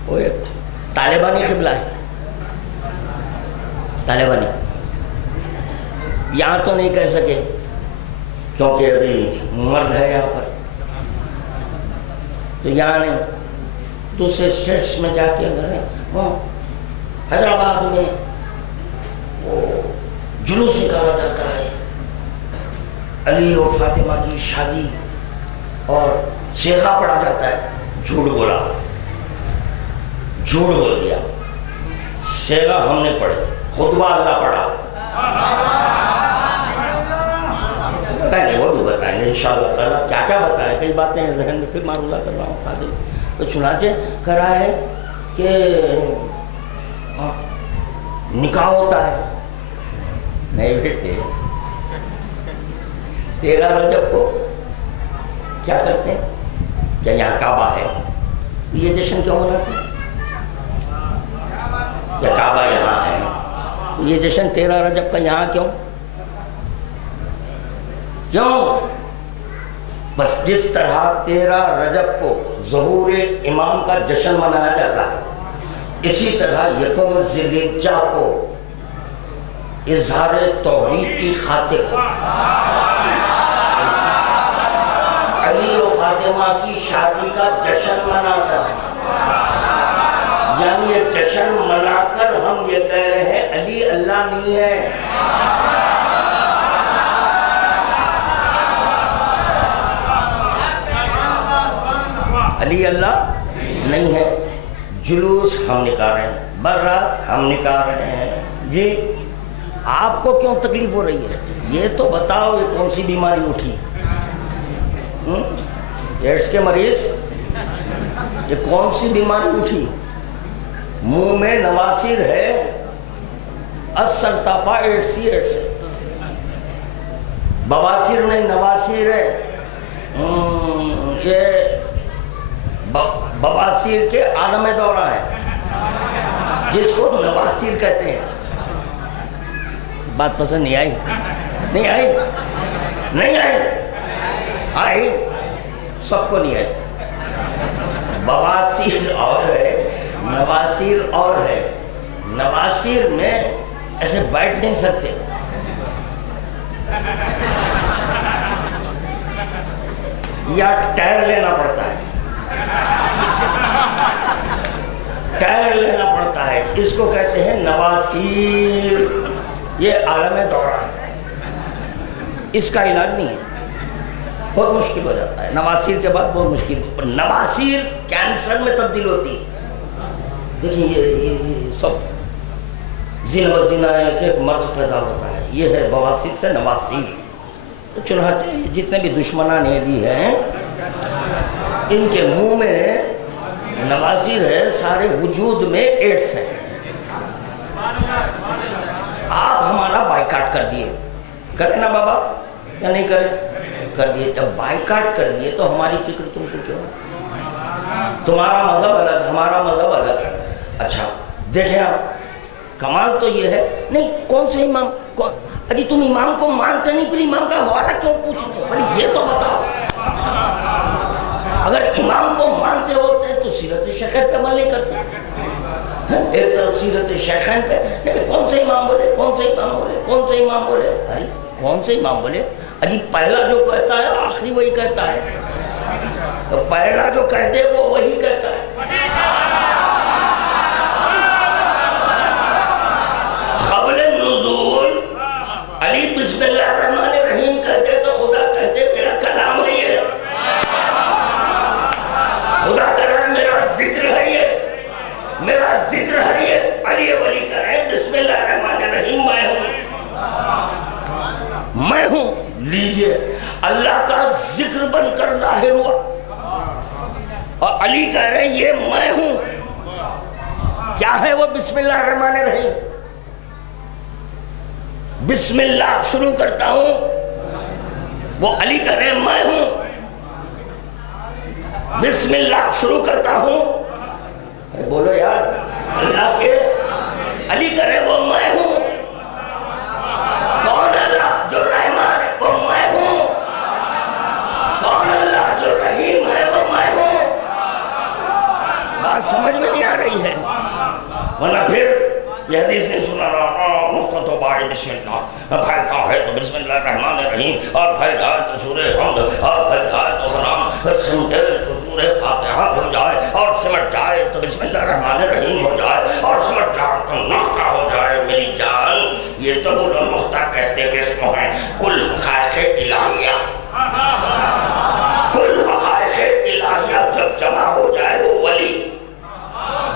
وہ ایک طالبانی قبلہ ہے, طالبانی. یہاں تو نہیں کہہ سکے کیونکہ ابھی مرد ہے یہاں پر, تو یہاں نہیں, دوسرے اسٹیٹس میں جا کے اندر حیدرآباد میں وہ جلوس نکالا جاتا ہے, علی و فاطمہ کی شادی, اور صیغہ پڑھا جاتا ہے. جھوٹ بولا, جھوٹ بول دیا. صیغہ ہم نے پڑھے, خطبہ اللہ پڑھا. بتائیں گے, وہ بھی بتائیں گے انشاءاللہ تعالیٰ. کیا کیا بتائیں, کئی باتیں ذہن میں پھر معروضہ کر رہا ہوں قادر. تو چنانچہ کرا ہے کہ نکاح ہوتا ہے. نہیں بیٹے, 13 رجب کو کیا کرتے ہیں, کیا یہاں کعبہ ہے, یہ جشن کیوں مناتے ہیں؟ یا کعبہ یہاں ہے, یہ جشن 13 رجب کا یہاں کیوں؟ کیوں؟ بس جس طرح 13 رجب کو ظہور امام کا جشن منایا جاتا ہے, اسی طرح یکم ذی الحجہ کو اظہار توحید کی خاطر علی و فاطمہ کی شادی کا جشن مناتا ہے. یعنی یہ جشن منا کر ہم یہ کہہ رہے ہیں علی اللہ نہیں ہے. علی اللہ نہیں ہے. جلوس ہم نکال رہے ہیں, برات ہم نکال رہے ہیں. جی آپ کو کیوں تکلیف ہو رہی ہے, یہ تو بتاؤ یہ کون سی بیماری اٹھی؟ ایڈس کے مریض, یہ کون سی بیماری اٹھی؟ منہ میں نواسیر ہے, اثر تاپا ایڈس ہی ایڈس ہے. بواسیر نہیں نواسیر ہے. یہ بواسیر کے عالم دورہ ہے جس کو نواسیر کہتے ہیں. بات پسند نہیں آئی؟ نہیں آئی؟ نہیں آئی؟ آئی؟ سب کو نہیں آئی. بواسیر اور ہے, نواسیر اور ہے. نواسیر میں ایسے بیٹھ نہیں سکتے, یا ٹائر لینا پڑتا ہے, ٹائر لینا پڑتا ہے. اس کو کہتے ہیں نواسیر. یہ عالم دورہ ہے, اس کا علاج نہیں ہے, بہت مشکل ہو جاتا ہے. نواسیر کے بعد بہت مشکل. نواسیر کینسر میں تبدیل ہوتی ہے. دیکھیں یہ سب زنا بزنا ہے کہ ایک مرض پیدا ہوتا ہے, یہ ہے بواسیر سے نواسیر. چنانچہ جتنے بھی دشمنان علی ہیں ان کے منہ میں نواسیر ہے, سارے وجود میں ایڈس ہے. آپ ہمارا بائیکاٹ کر دیے, کریں نا بابا یا نہیں کریں؟ کر دیے. جب بائیکاٹ کر دیے تو ہماری فکر تم کو کیوں؟ تمہارا مذہب الگ, ہمارا مذہب الگ. اچھا دیکھیں آپ, کمال تو یہ ہے. نہیں کون سے امام, اجی تم امام کو مانتے نہیں, پھر امام کا حوالہ کیوں پوچھتے ہو؟ بھائی یہ تو بتاؤ. اگر امام کو مانتے ہوتے تو سیرت شیخین پہ عمل نہیں کرتے. ایک طرف سیرت شیخین پہ, نہیں کون سے امام بولے, کون سے امام بولے, کون سے امام بولے. ارے کون سے امام بولے؟ اجی پہلا جو کہتا ہے آخری وہی کہتا ہے. تو پہلا جو کہہ دے وہ وہی کہتا ہے. قبل نزول علی بسم اللہ الرحمن الرحیم کہتے تو خدا کہتے میرا کلام ہے یہ, خدا کہہ رہا ہے میرا ذکر ہے یہ, میرا ذکر ہے یہ. علی ولی کہہ رہے ہیں بسم اللہ الرحمن الرحیم میں ہوں, میں ہوں. لیجئے اللہ کا ذکر بن کر ظاہر ہوا, اور علی کہہ رہے ہیں یہ میں ہوں. کیا ہے وہ بسم اللہ الرحمن الرحیم؟ بسم اللہ شروع کرتا ہوں, وہ علی کہہ رہے ہیں میں ہوں. بسم اللہ شروع کرتا ہوں. ارے بولو یار, اللہ کے علی کہہ رہے ہیں وہ میں ہوں. کون اللہ جو رحمان ہے وہ میں ہوں. پھیلتا ہے تو بسم اللہ الرحمن الرحیم، اور پھیل جائے تو سورہ حمد، اور پھیل جائے تو سلام، سمٹے تو سورہ فاتحہ ہو جائے، اور سمٹ جائے تو بسم اللہ الرحمن الرحیم ہو جائے، اور سمٹ جائے تو نختہ ہو جائے۔ میری جان، یہ تو وہ نختہ کہتے کہ اس کو ہیں کل حقائق الہیہ، کل حقائق الہیہ جب جمع ہو جائے وہ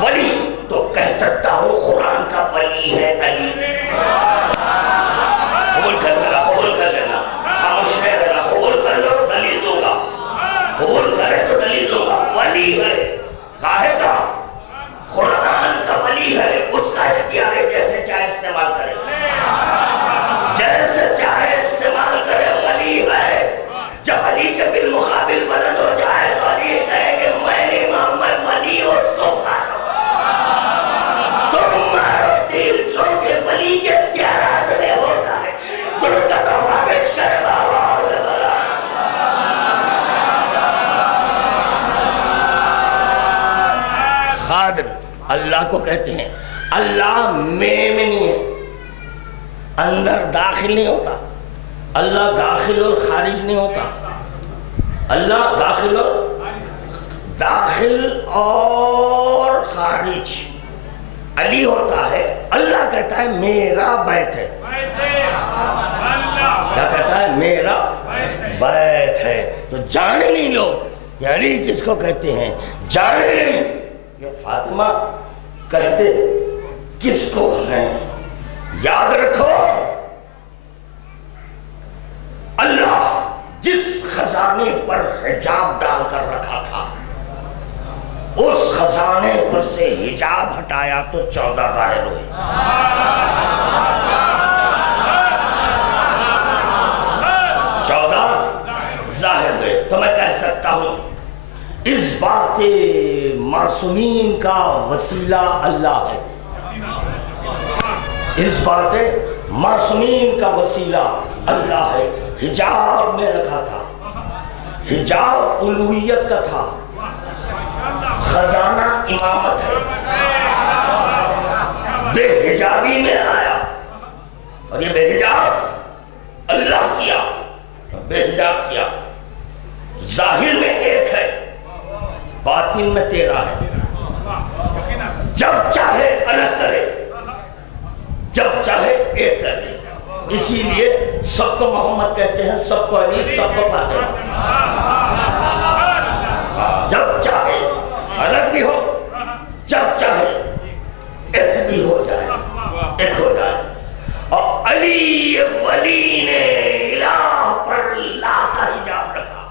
ولی تو کہہ سکتا ہوں قرآن کا ولی ہے علی۔ قبول کر لینا، قبول کر لینا، خاموش نہیں رہنا، قبول کر لو دلیل دوں گا، قبول کرے تو دلیل دوں گا۔ ولی ہے، کاہے کا؟ قرآن کا ولی ہے، اس کا اختیار ہے، جیسے چاہے استعمال کرے، جیسے چاہے استعمال کرے، ولی ہے۔ جب علی کے بالمقابل بلند ہو جائے تو علی کہے کہ میں نہیں محمد ولی ہو، تم مارو، تم مارو تیر، کیونکہ ولی کے اختیارات میں ہوتا ہے۔ درود کا تحفہ پیش کرے بابا خادر اللہ کو کہتے ہیں۔ اللہ میں نہیں ہے، اندر داخل نہیں ہوتا، اللہ داخل اور خارج نہیں ہوتا، اللہ داخل اور خارج علی ہوتا ہے۔ اللہ کہتا ہے میرا بیت ہے، کیا کہتا ہے؟ میرا بیت ہے۔ تو جانے نہیں لوگ یہ علی کس کو کہتے ہیں، جانے نہیں یہ فاطمہ کہتے کس کو ہیں۔ یاد رکھو، اللہ جس خزانے پر حجاب ڈال کر رکھا تھا، اس خزانے پر سے حجاب ہٹایا تو 14 ظاہر ہوئے۔ 14 ظاہر ہوئے۔ تو میں کہہ سکتا ہوں اس بات معصومین کا وسیلہ اللہ ہے، اس بات معصومین کا وسیلہ اللہ ہے۔ حجاب میں رکھا تھا، حجاب الوہیت کا تھا، خزانہ امامت ہے، بے حجابی میں آیا، اور یہ بے حجاب اللہ کیا، بے حجاب کیا۔ ظاہر میں ایک ہے، باطن میں تیرا ہے، جب چاہے الگ کرے، جب چاہے ایک کرے۔ اسی لیے سب کو محمد کہتے ہیں، سب کو علی، سب کو فاطمہ۔ جب چاہے الگ بھی ہو، جب چاہے ایک بھی ہو جائے، ایک ہو جائے۔ اور علی ولی نے الہ پر لا کا حجاب رکھا۔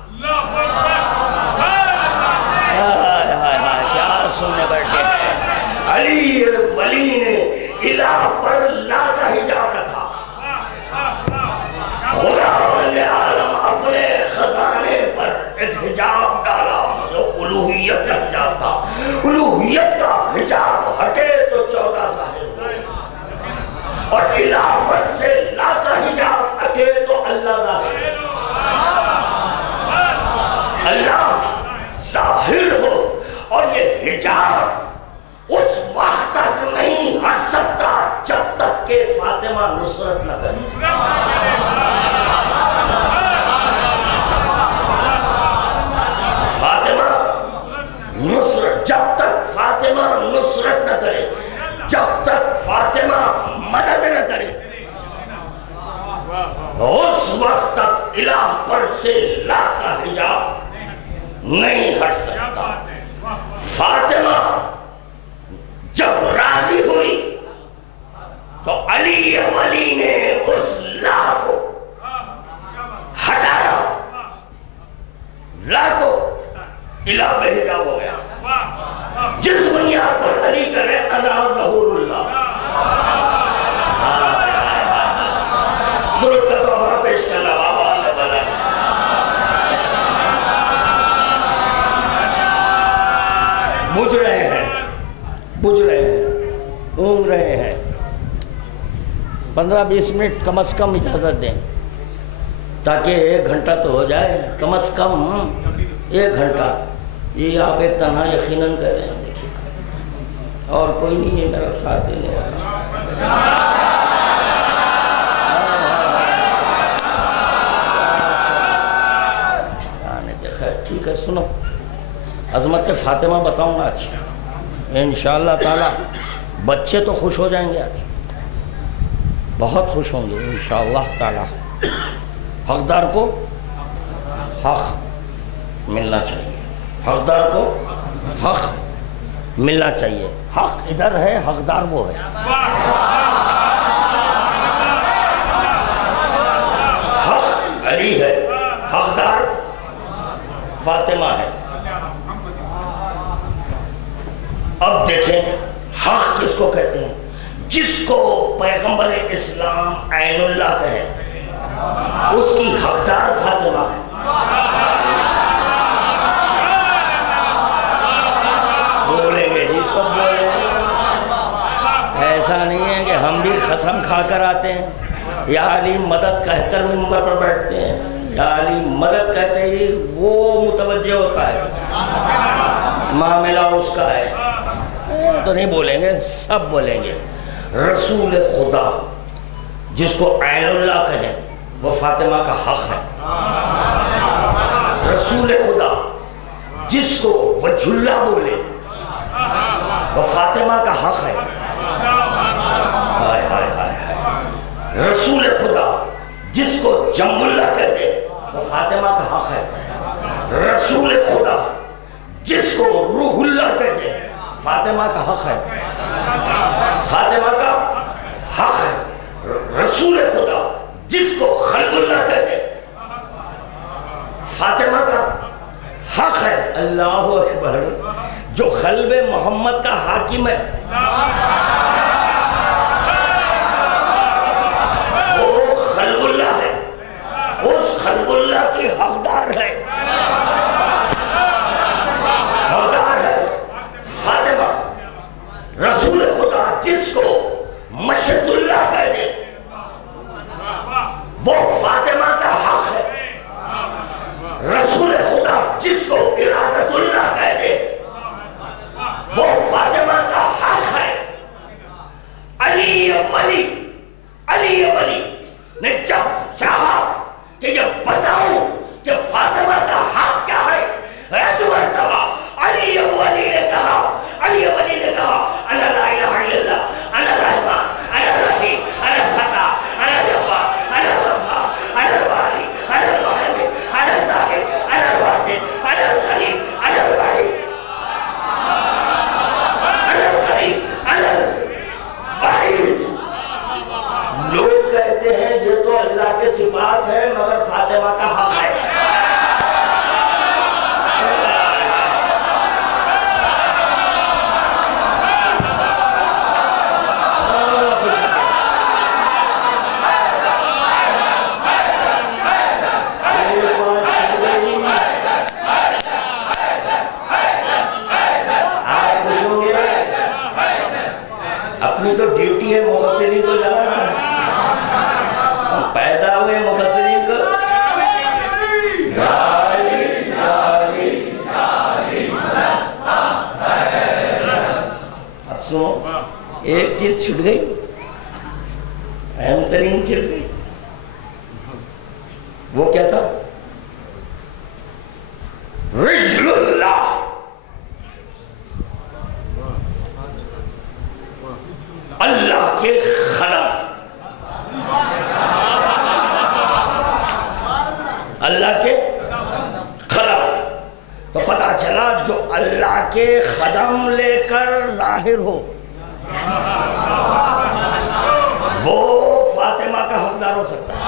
کیا سننے بیٹھے ہیں؟ علی ولی نے الہ پر لا کا حجاب رکھا۔ خداوند عالم اپنے خزانے پر ایک حجاب ڈالا جو الوہیت کا حجاب تھا۔ الوہیت کا حجاب ہٹے تو 14 ظاہر ہوئے، اور الہ پر سے لا کا حجاب ہٹے تو اللہ ظاہر ہو۔ اللہ ظاہر ہو، اور یہ حجاب اس وقت تک نہیں ہٹ سکتا جب تک کہ فاطمہ نصرت نہ کرے۔ فاطمہ نصرت، جب تک فاطمہ نصرت نہ کرے، جب تک فاطمہ مدد نہ کرے، اس وقت تک الہ پر سے لا کا حجاب نہیں ہٹ سکتا۔ فاطمہ جب راضی ہوئی تو علی ولی نے اس لا کو ہٹایا، لا کو الہ بے حجاب ہو گیا۔ جس بنیاد پر علی کرے انا ظہور اللہ، درود کا تحفہ پیش کرنا بابا نے بلا۔ بجھ رہے ہیں، اونگ رہے ہیں، 15-20 منٹ کم از کم اجازت دیں تاکہ 1 گھنٹہ تو ہو جائے، کم از کم 1 گھنٹہ۔ یہ آپ ایک تنہا یقیناً کر رہے ہیں، دیکھیے اور کوئی نہیں ہے میرا ساتھ دینے والا۔ سنو عظمت فاطمہ بتاؤں گا آج انشاءاللہ تعالی. بچے تو خوش ہو جائیں گے آج, بہت خوش ہوں گے انشاءاللہ تعالی. حقدار کو حق ملنا چاہیے, حقدار کو حق ملنا چاہیے. حق ادھر ہے, حقدار وہ ہے. حق علی ہے, حقدار فاطمہ ہے. اب دیکھیں حق کس کو کہتے ہیں؟ جس کو پیغمبر اسلام عین اللہ کہے اس کی حقدار فاطمہ ہے. بولیں گے جی, سب بولیں گے. ایسا نہیں ہے کہ ہم بھی قسم کھا کر آتے ہیں, یا علی مدد کہہ کر ممبر پر بیٹھتے ہیں. یا علی مدد کہتے ہی وہ متوجہ ہوتا ہے, معاملہ اس کا ہے. تو نہیں بولیں گے, سب بولیں گے. رسول خدا جس کو عین اللہ کہیں وہ فاطمہ کا حق ہے. رسول خدا جس کو وجہ اللہ بولے وہ فاطمہ کا حق ہے. رسول خدا جس کو جم اللہ کہتے وہ فاطمہ کا حق ہے. رسول خدا جس کو روح اللہ کہتے فاطمہ کا حق ہے. فاطمہ کا حق ہے. رسول خدا جس کو خلق اللہ کہتے فاطمہ کا حق ہے. اللہ اکبر. جو قلب محمد کا حاکم ہے وہ خلق اللہ ہے, اس خلق اللہ کی حقدار ہے. حقدار ہے فاطمہ. رسول خدا جس کو مشہد اللہ کہہ دے وہ فاطمہ کا حق ہے. رسول خدا جس کو ارادت اللہ کہہ دے وہ فاطمہ کا حق ہے. علی ولی, علی ولی نے جب چاہا کہ یہ بتاؤں کہ فاطمہ کا حق کیا ہے, ایک مرتبہ علی ولی نے کہا, علی ولی نے کہا انا لا الہ الا اللہ, انا رحمان, انا رحیم, انا ستا, انا جبار, انا غفار, انا الباری, انا المحمد, انا الظاہر, انا الباطن, انا الغریب, انا البعید, انا الغریب, انا البعید. لوگ کہتے ہیں یہ تو اللہ کے صفات ہے مگر فاطمہ کا حق ہے. تو ڈیوٹی ہے مفسرین کو جانا, پیدا ہوئے مفسرین کو. اب سنو, ایک چیز چھٹ گئی, اہم ترین چھٹ گئی. وہ کیا تھا؟ رجل اللہ. اللہ کے خدم, اللہ کے خدم. تو پتا چلا جو اللہ کے خدم لے کر ظاہر ہو وہ فاطمہ کا حقدار ہو سکتا ہے.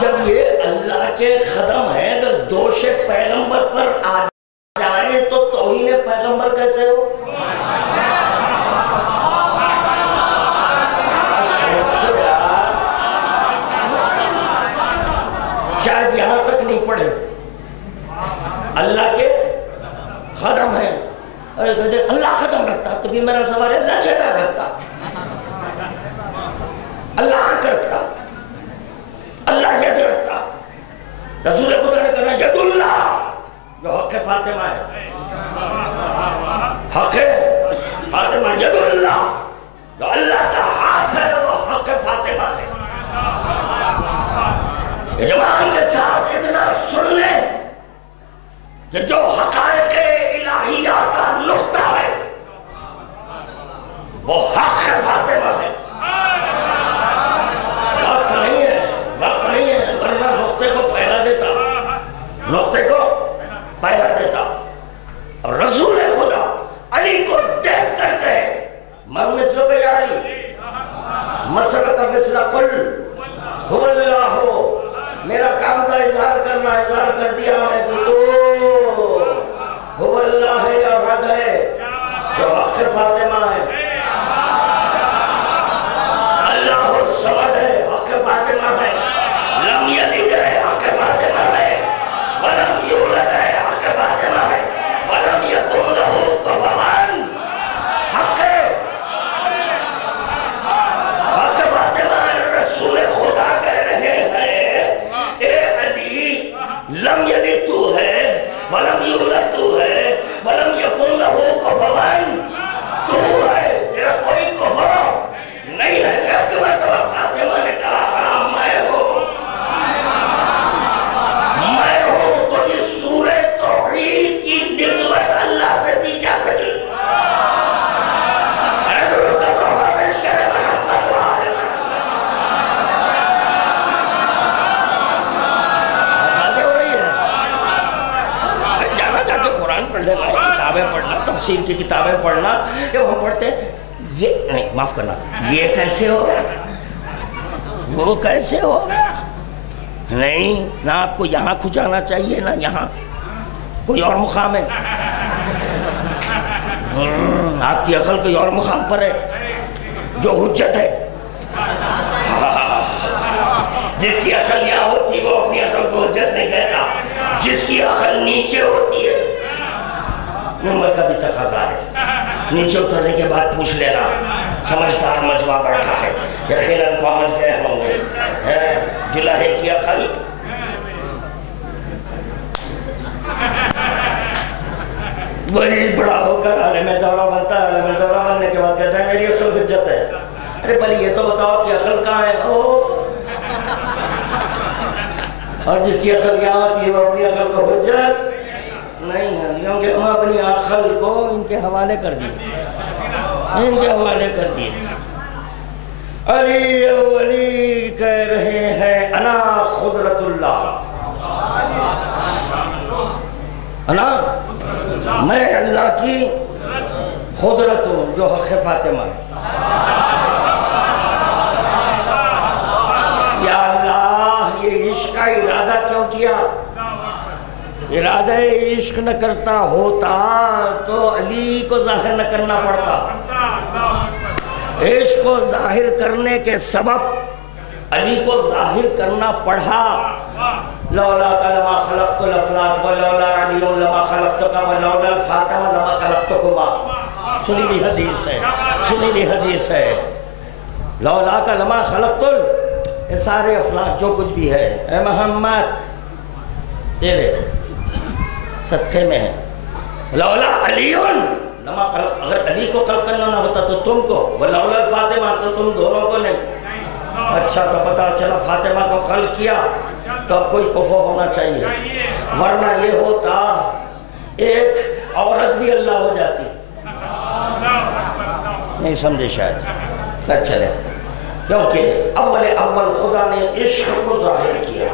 جب یہ اللہ کے خدم ہے, اگر دوش پیغمبر پر آ جائے تو توہین پیغمبر کیسے ہو؟ شاید یہاں تک نہیں پڑھے. اللہ کے خدم ہے, ارے کہتے اللہ خدم رکھتا تو بھی میرا سوال ہے اللہ چہرہ رکھتا, اللہ آنکھ رکھتا, اللہ ید رکھتا. رسول خدا نے کہا ید اللہ جو حق فاطمہ ہے, حق فاطمہ ید اللہ جو اللہ کا ہاتھ ہے وہ حق فاطمہ ہے. یہ کہ جو حقائق الہیہ کا نقطہ ہے وہ حق فاطمہ ہے. وقت نہیں ہے ورنہ نقطے کو پہلا دیتا. اور رسول خدا علی کو دیکھ کر کہے من مثلک یا علی مسلک مثل قل هو اللہ. میرا کام تھا اظہار کرنا، اظہار کر دیا میں کہ تو هو اللہ یا حد ہے جو حق فاطمہ ہے. اللہ الصمد ہے، حق فاطمہ ہے. لم یلد ہے، حق فاطمہ ہے. ولم یولد ہے، حق فاطمہ ہے. ولم یکن لہ کفوا حق ہے، حق فاطمہ ہے. رسول خدا کہہ رہے ہیں اے علی لم یلد تو ہے، ولم یولد تو ہے، ولم یکن لہ کفوا تو ہے. تیرا کوئی کفو نہیں ہے. ایک مرتبہ فاطمہ نے کہا ہاں میں ہوں، تو یہ سورہ توحید کی نسبت اللہ سے دی جا سکی. درود کا تحفہ پیش کرے محمد و آل محمد. باتیں ہو رہی ہے. جانا جا کے قرآن پڑھ لینا، کتابیں پڑھنا، تفسیر کی کتابیں پڑھنا. جب ہم پڑھتے یہ نہیں، معاف کرنا، یہ کیسے ہوگا، وہ کیسے ہوگا. نہیں، نہ آپ کو یہاں کھجانا چاہیے نہ یہاں. کوئی اور مقام ہے، آپ کی عقل کوئی اور مقام پر ہے جو حجت ہے. جس کی عقل یہاں ہوتی وہ اپنی عقل کو حجت نہیں کہتا. جس کی عقل نیچے ہوتی ہے، عمر کا بھی تقاضا ہے، نیچے اترنے کے بعد پوچھ لینا. سمجھدار مجمع بیٹھا ہے، یقیناً پہنچ گئے ہوں گے. جلہے کی عقل بڑی بڑا ہو کر عالم دورہ بنتا ہے. عالم دورہ بننے کے بعد کہتا ہے میری عقل حجت ہے. ارے پہلے یہ تو بتاؤ کہ عقل کہاں ہے. اور جس کی عقل یہاں ہوتی ہے وہ اپنی عقل کو حجت نہیں ہے، کیونکہ ہم اپنی عقل کو ان کے حوالے کر دیے. علی کہہ رہے ہیں انا قدرت اللہ، انا میں اللہ کی قدرت ہوں جو حق فاطمہ ہے. یا اللہ یہ عشق کا ارادہ کیوں کیا؟ ارادہ عشق نہ کرتا ہوتا تو علی کو ظاہر نہ کرنا پڑتا. عشق کو ظاہر کرنے کے سبب علی کو ظاہر کرنا پڑا. لولا لما خلقت الافلاک ولولا علی لما خلقتک ولولا الفاطمہ لما خلقتکما. سنی لی حدیث ہے. لولا کا لما خلقت یہ سارے افلاک جو کچھ بھی ہے اے محمد تیرے صدقے میں ہے. لولا علی لما خلق، اگر علی کو خلق کرنا نہ ہوتا تو تم کو، ولولا الفاطمہ تو تم دونوں کو نہیں. اچھا تو پتا چلا فاطمہ کو خلق کیا تو اب کوئی کفو ہونا چاہیے، ورنہ یہ ہوتا ایک عورت بھی اللہ ہو جاتی. نہیں سمجھے شاید، کر چلے. کیونکہ اول خدا نے عشق کو ظاہر کیا.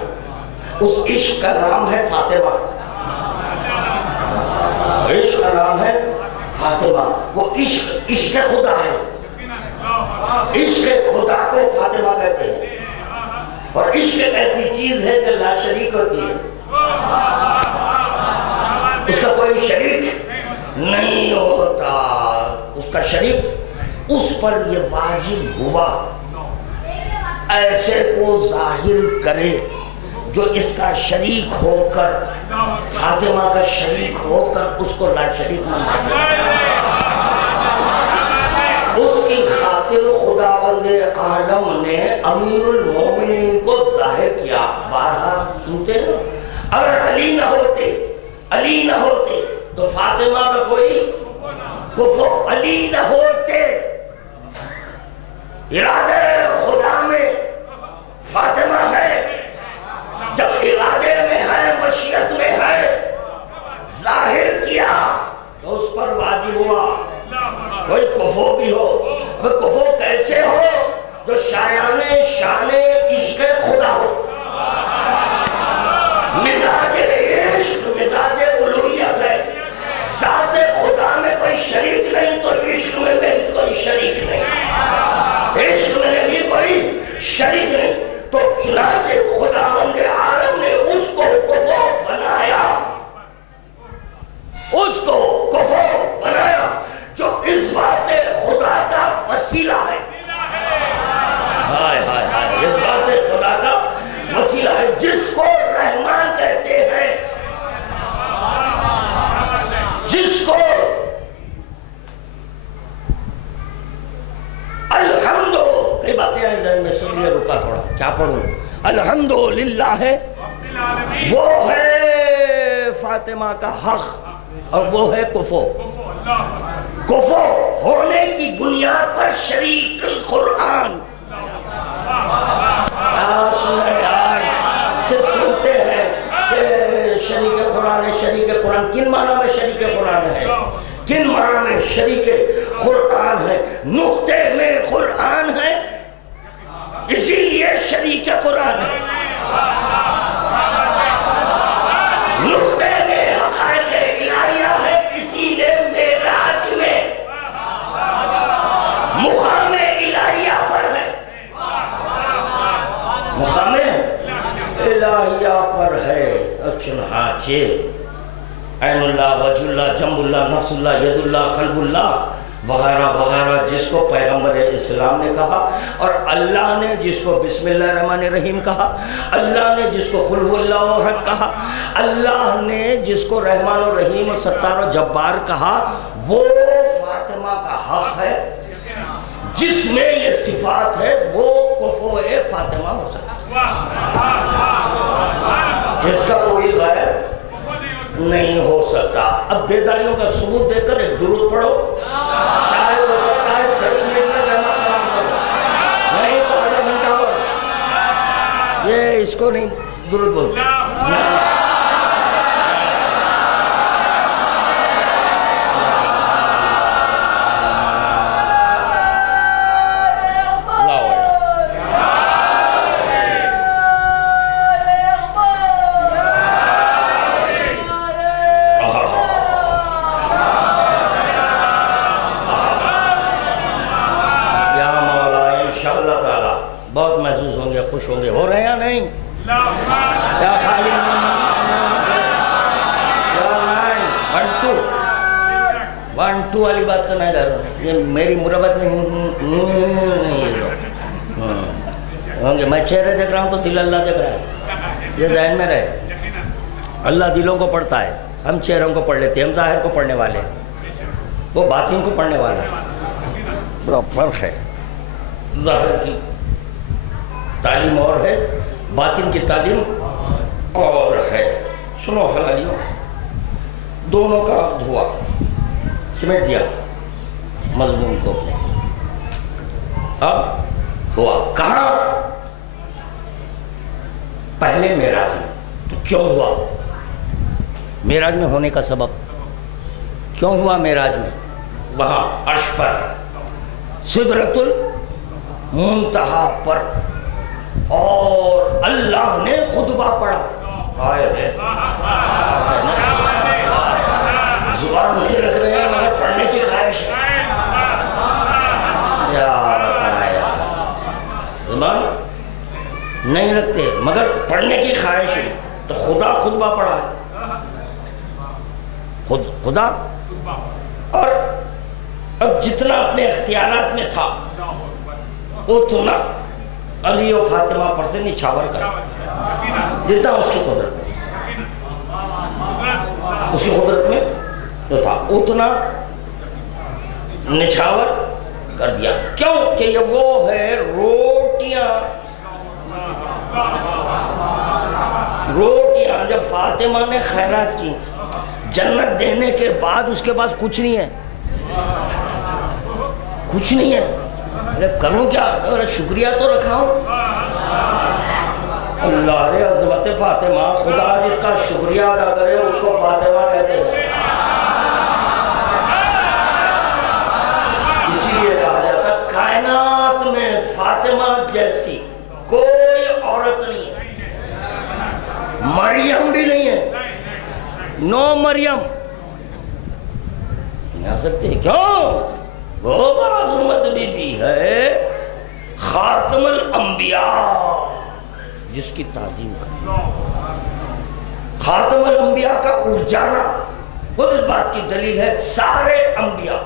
اس عشق کا نام ہے فاطمہ. عشق کا نام ہے فاطمہ. وہ عشق خدا ہے. عشق خدا کو فاطمہ کہتے ہیں. اور عشق ایک ایسی چیز ہے جو لا شریک ہوتی ہے، اس کا کوئی شریک نہیں ہوتا. اس کا شریک اس پر یہ واجب ہوا ایسے کو ظاہر کرے جو اس کا شریک ہو کر، فاطمہ کا شریک ہو کر اس کو لا شریک مانا. اس کی خاطر خداوند عالم نے امیر المومنین کو ظاہر کیا. بارہا سنتے ہیں اگر علی نہ ہوتے تو فاطمہ کا کوئی کفو، علی نہ ہوتے. ارادہ خدا میں فاطمہ ہے. جب ارادے میں ہے، مشیت میں ہے، شریک نہیں، تو چنانچہ خداوند عالم نے اس کو کفو بنایا، اس کو کفو بنایا جو اس بات خدا کا وسیلہ ہے۔ ہائے ہائے ہائے، اس بات خدا کا وسیلہ ہے، جس کو رحمان کہتے ہیں، جس کو الحمدو، کئی باتیں ہیں ذہن میں، سن لیے رکا تھوڑا، کیا پڑھوں؟ الحمدللہ ہے، وہ ہے فاطمہ کا حق، اور وہ ہے کفو۔ کفو ہونے کی بنیاد پر شریک القرآن، سنیں یار، صرف سنتے ہیں کہ شریک قرآن ہے، شریک قرآن، کن معنی میں شریک قرآن ہے؟ کن معنی میں شریک قرآن ہے؟ نقطے میں قرآن ہے، اسی لیے شریک قرآن ہے۔ نقطے میں حقائق الہیہ ہے، اسی لیے معراج میں مقام الہیہ پر ہے، مقام الہیہ پر ہے۔ چنانچہ عین اللہ، وجہ اللہ، جنب اللہ، نفس اللہ، ید اللہ، قلب اللہ وغیرہ وغیرہ، جس کو پیغمبر اسلام نے کہا، اور اللہ نے جس کو بسم اللہ الرحمن الرحیم کہا، اللہ نے جس کو قل هو اللہ احد کہا، اللہ نے جس کو رحمان و رحیم و ستار و جبار کہا، وہ فاطمہ کا حق ہے۔ جس میں یہ صفات ہے وہ کفو فاطمہ ہو سکتا، اس کا کوئی غیر نہیں ہو سکتا۔ اب بیداریوں کا ثبوت دے کر ایک درود پڑھو، شاید ہو سکتا ہے 10 منٹ میں رحمہ کلام کرو، نہیں تو آدھا گھنٹہ ہو، یہ اس کو نہیں درود بولتے۔ بہت محسوس ہوں گے، خوش ہوں گے، ہو رہے ہیں یا نہیں؟ کیا خالی 1 2 والی بات کرنا ہے، یہ میری مربت میں ہوں گے، میں چہرے دیکھ رہا ہوں تو دل اللہ دیکھ رہا ہے، یہ ذہن میں رہے۔ اللہ دلوں کو پڑھتا ہے، ہم چہروں کو پڑھ لیتے ہیں، ہم ظاہر کو پڑھنے والے ہیں، وہ باطن کو پڑھنے والا ہے، بڑا فرق ہے۔ ظاہر کی تعلیم اور ہے، باطن کی تعلیم اور ہے۔ سنو حلالیوں، دونوں کا عقد ہوا، سمیٹ دیا مضمون کو، اب ہوا کہاں؟ پہلے معراج میں۔ تو کیوں ہوا معراج میں؟ ہونے کا سبب کیوں ہوا معراج میں؟ وہاں عرش پر سدرۃ المنتہا پر، اور اللہ نے خطبہ پڑھا۔ زبان نہیں رکھ رہے ہیں مگر پڑھنے کی خواہش ہے، زبان نہیں رکھتے مگر پڑھنے کی خواہش ہے، تو خدا خطبہ پڑھا ہے، خدا۔ اور اب جتنا اپنے اختیارات میں تھا اتنا علی و فاطمہ پر سے نچھاور کر، جتنا اس کی قدرت میں، اس کی قدرت میں جو تھا اتنا نچھاور کر دیا۔ کیوں کہ یہ وہ ہے روٹیاں جب فاطمہ نے خیرات کی، جنت دینے کے بعد اس کے پاس کچھ نہیں ہے، کچھ نہیں ہے، کروں کیا؟ شکریہ تو رکھاؤ۔ اللہ رے عظمت فاطمہ، خدا جس کا شکریہ ادا کرے اس کو فاطمہ کہتے ہیں، اسی لیے کہا جاتا کائنات میں فاطمہ جیسی کوئی عورت نہیں ہے، مریم بھی نہیں ہے، نو مریم نہیں آ سکتے۔ کیوں؟ وہ بعظمت بی بی ہے، خاتون خاتم الانبیاء جس کی تعظیم کریں. خاتم الانبیاء کا اٹھ جانا خود اس بات کی دلیل ہے سارے انبیاء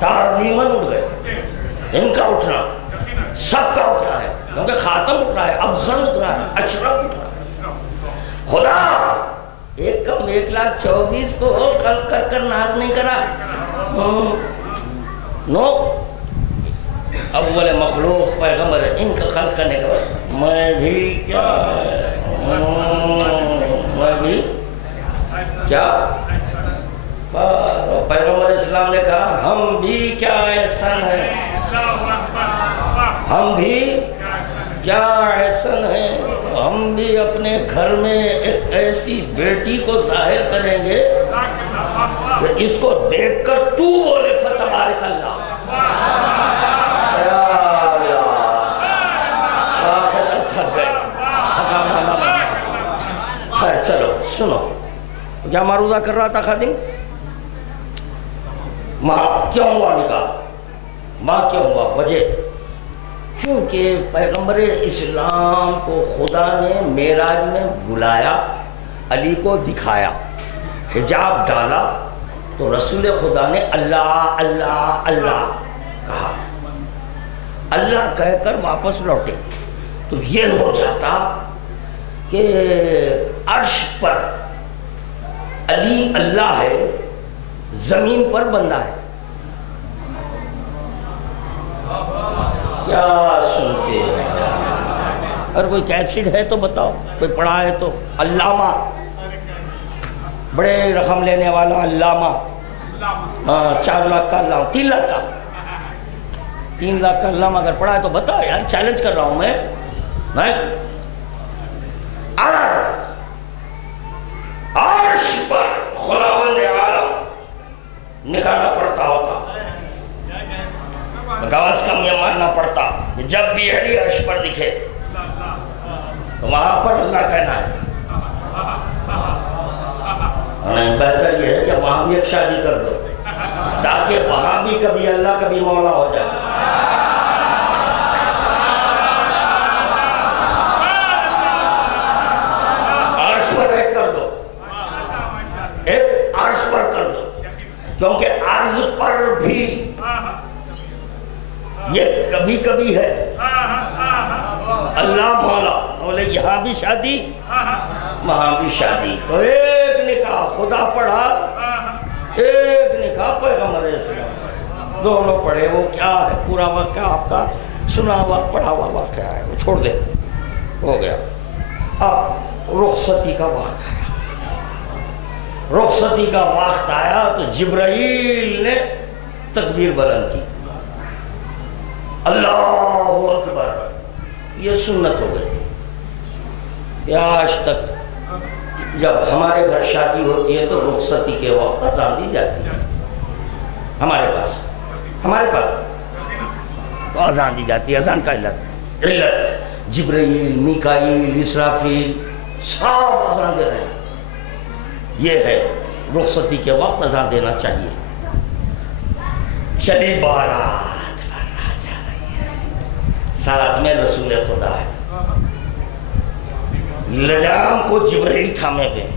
تعظیماً اٹھ گئے. ان کا اٹھنا سب کا اٹھنا ہے کیونکہ خاتم اٹھ رہا ہے، افضل اٹھ رہا ہے، اشرف اٹھ رہا ہے. خدا 1,24,00,000 کو خلق کر کر ناز نہیں کرا. نو اول مخلوق پیغمبر ہے، ان کا خلق کرنے کے بعد میں بھی کیا پیغمبر اسلام نے کہا ہم بھی کیا احسن ہیں، ہم بھی کیا احسن ہیں. ہم بھی اپنے گھر میں ایک ایسی بیٹی کو ظاہر کریں گے کہ اس کو دیکھ کر تو بولے فتبارک اللہ. خیر چلو سنو، کیا معروضہ کر رہا تھا خادم؟ ماں کیوں ہوا نکاح؟ ماں کیوں ہوا؟ وجہ چونکہ پیغمبر اسلام کو خدا نے معراج میں بلایا، علی کو دکھایا، حجاب ڈالا تو رسول خدا نے اللہ اللہ اللہ کہا. اللہ کہہ کر واپس لوٹے تو یہ ہو جاتا کہ عرش پر علی اللہ ہے، زمین پر بندہ ہے. کیا سنتے ہیں؟ اگر کوئی کیسٹ ہے تو بتاؤ، کوئی پڑھا ہے تو. علامہ بڑے رقم لینے والا علامہ، 4 لاکھ کا علامہ، 3 لاکھ کا 3 لاکھ کا علامہ اگر پڑھا ہے تو بتاؤ یار، چیلنج کر رہا ہوں میں. اگر عرش پر خداوند عالم نکالنا پڑتا ہوتا، گواز کم یہ ماننا پڑتا کہ جب بھی علی عرش پر دکھے تو وہاں پر اللہ کہنا ہے. بہتر یہ ہے کہ وہاں بھی ایک شادی کر دو تاکہ وہاں بھی کبھی اللہ کبھی مولا ہو جائے. عرش پر ایک کر دو، ایک عرش پر کر دو، کیونکہ عرض پر بھی یہ کبھی کبھی ہے اللہ مولا. بولے یہاں بھی شادی وہاں بھی شادی. تو ایک نکاح خدا پڑھا، ایک نکاح پیغمبر اسلام، دونوں پڑھے. وہ کیا ہے پورا واقعہ آپ کا سنا ہوا پڑھا ہوا واقعہ ہے، وہ چھوڑ دے، ہو گیا. اب رخصتی کا وقت آیا. رخصتی کا وقت آیا تو جبرائیل نے تکبیر بلند کی، اللہ اکبر. یہ سنت ہو گئی. یا آج تک جب ہمارے گھر شادی ہوتی ہے تو رخصتی کے وقت اذان دی جاتی ہے. ہمارے پاس تو اذان دی جاتی ہے. اذان کا علت جبرائیل، میکائیل، اسرافیل سب اذان دے رہے ہیں. یہ ہے رخصتی کے وقت اذان دینا چاہیے. چلی بارات جا رہی ہے، ساتھ میں رسول خدا ہے. لجام کو جبرائیل تھامے گئے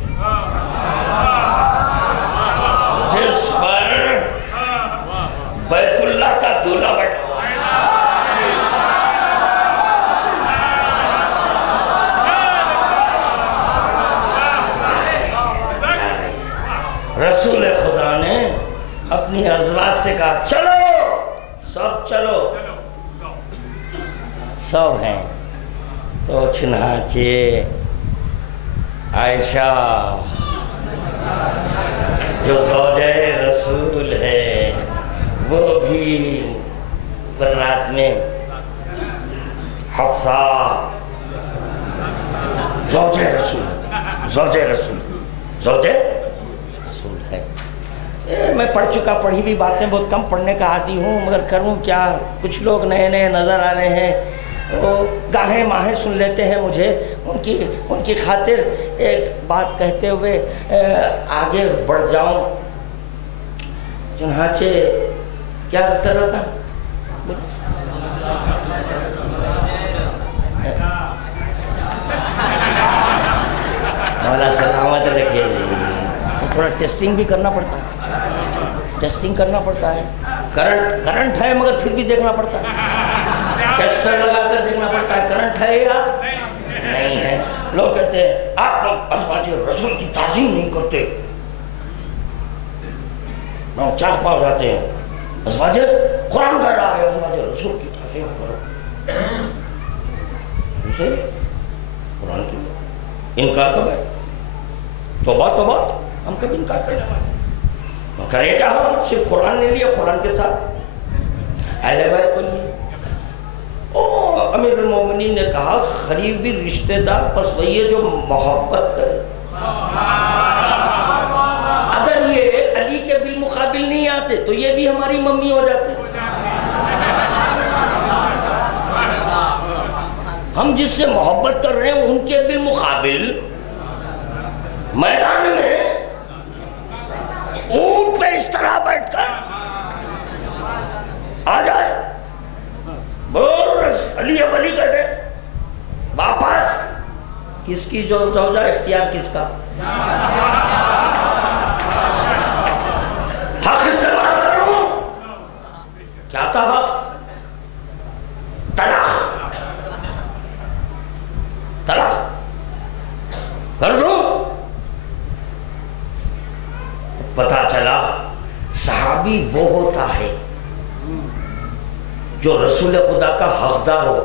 جس پر بیت اللہ کا دولہ بیٹھا ہوا ہے. رسول خدا نے اپنی ازواج سے کہا چلو سب چلو. سب ہیں تو چنانچہ عائشہ جو زوجہ رسول ہے وہ بھی برات میں، حفصہ زوجہ رسول ہے. میں پڑھ چکا، پڑھی بھی باتیں بہت کم پڑھنے کا عادی ہوں، مگر کروں کیا. کچھ لوگ نئے نئے نظر آ رہے ہیں، وہ گاہیں ماہیں سن لیتے ہیں مجھے. ان کی خاطر ایک بات کہتے ہوئے آگے بڑھ جاؤں. چنانچہ کیا عرض کر رہا تھا؟ ٹیسٹنگ بھی کرنا پڑتا ہے، ٹیسٹنگ کرنا پڑتا ہے. کرنٹ ہے مگر پھر بھی دیکھنا پڑتا ہے، ٹیسٹر لگا کر دیکھنا پڑتا ہے کرنٹ ہے یا نہیں ہے. لوگ کہتے ہیں آپ لوگ ازواج رسول کی تعظیم نہیں کرتے، چاق پا جاتے ہیں. ازواج قرآن کہہ رہا ہے ازواج رسول کی تعظیم کرو، اسے قرآن کی انکار کب ہے؟ توبہ توبہ، ہم کبھی انکار کرنے والے کریں کیا؟ ہم صرف قرآن لے لیا، قرآن کے ساتھ اہل بیت کو لیے. امیر المومنین نے کہا قریبی رشتہ دار پس وہی ہے جو محبت کرے. اگر یہ علی کے بالمقابل نہیں آتے تو یہ بھی ہماری ممی ہو جاتے. ہم جس سے محبت کر رہے ہیں ان کے بالمقابل میدان میں اونٹ پہ اس طرح بیٹھ کر آ جائے، علی اب علی کہتے واپس کس کی جو زوجہ اختیار کس کا؟ حق استعمال کرو. کیا تھا حق؟ طلاق، طلاق کر دو. پتا چلا صحابی وہ ہوتا ہے جو رسول خدا کا حقدار ہو.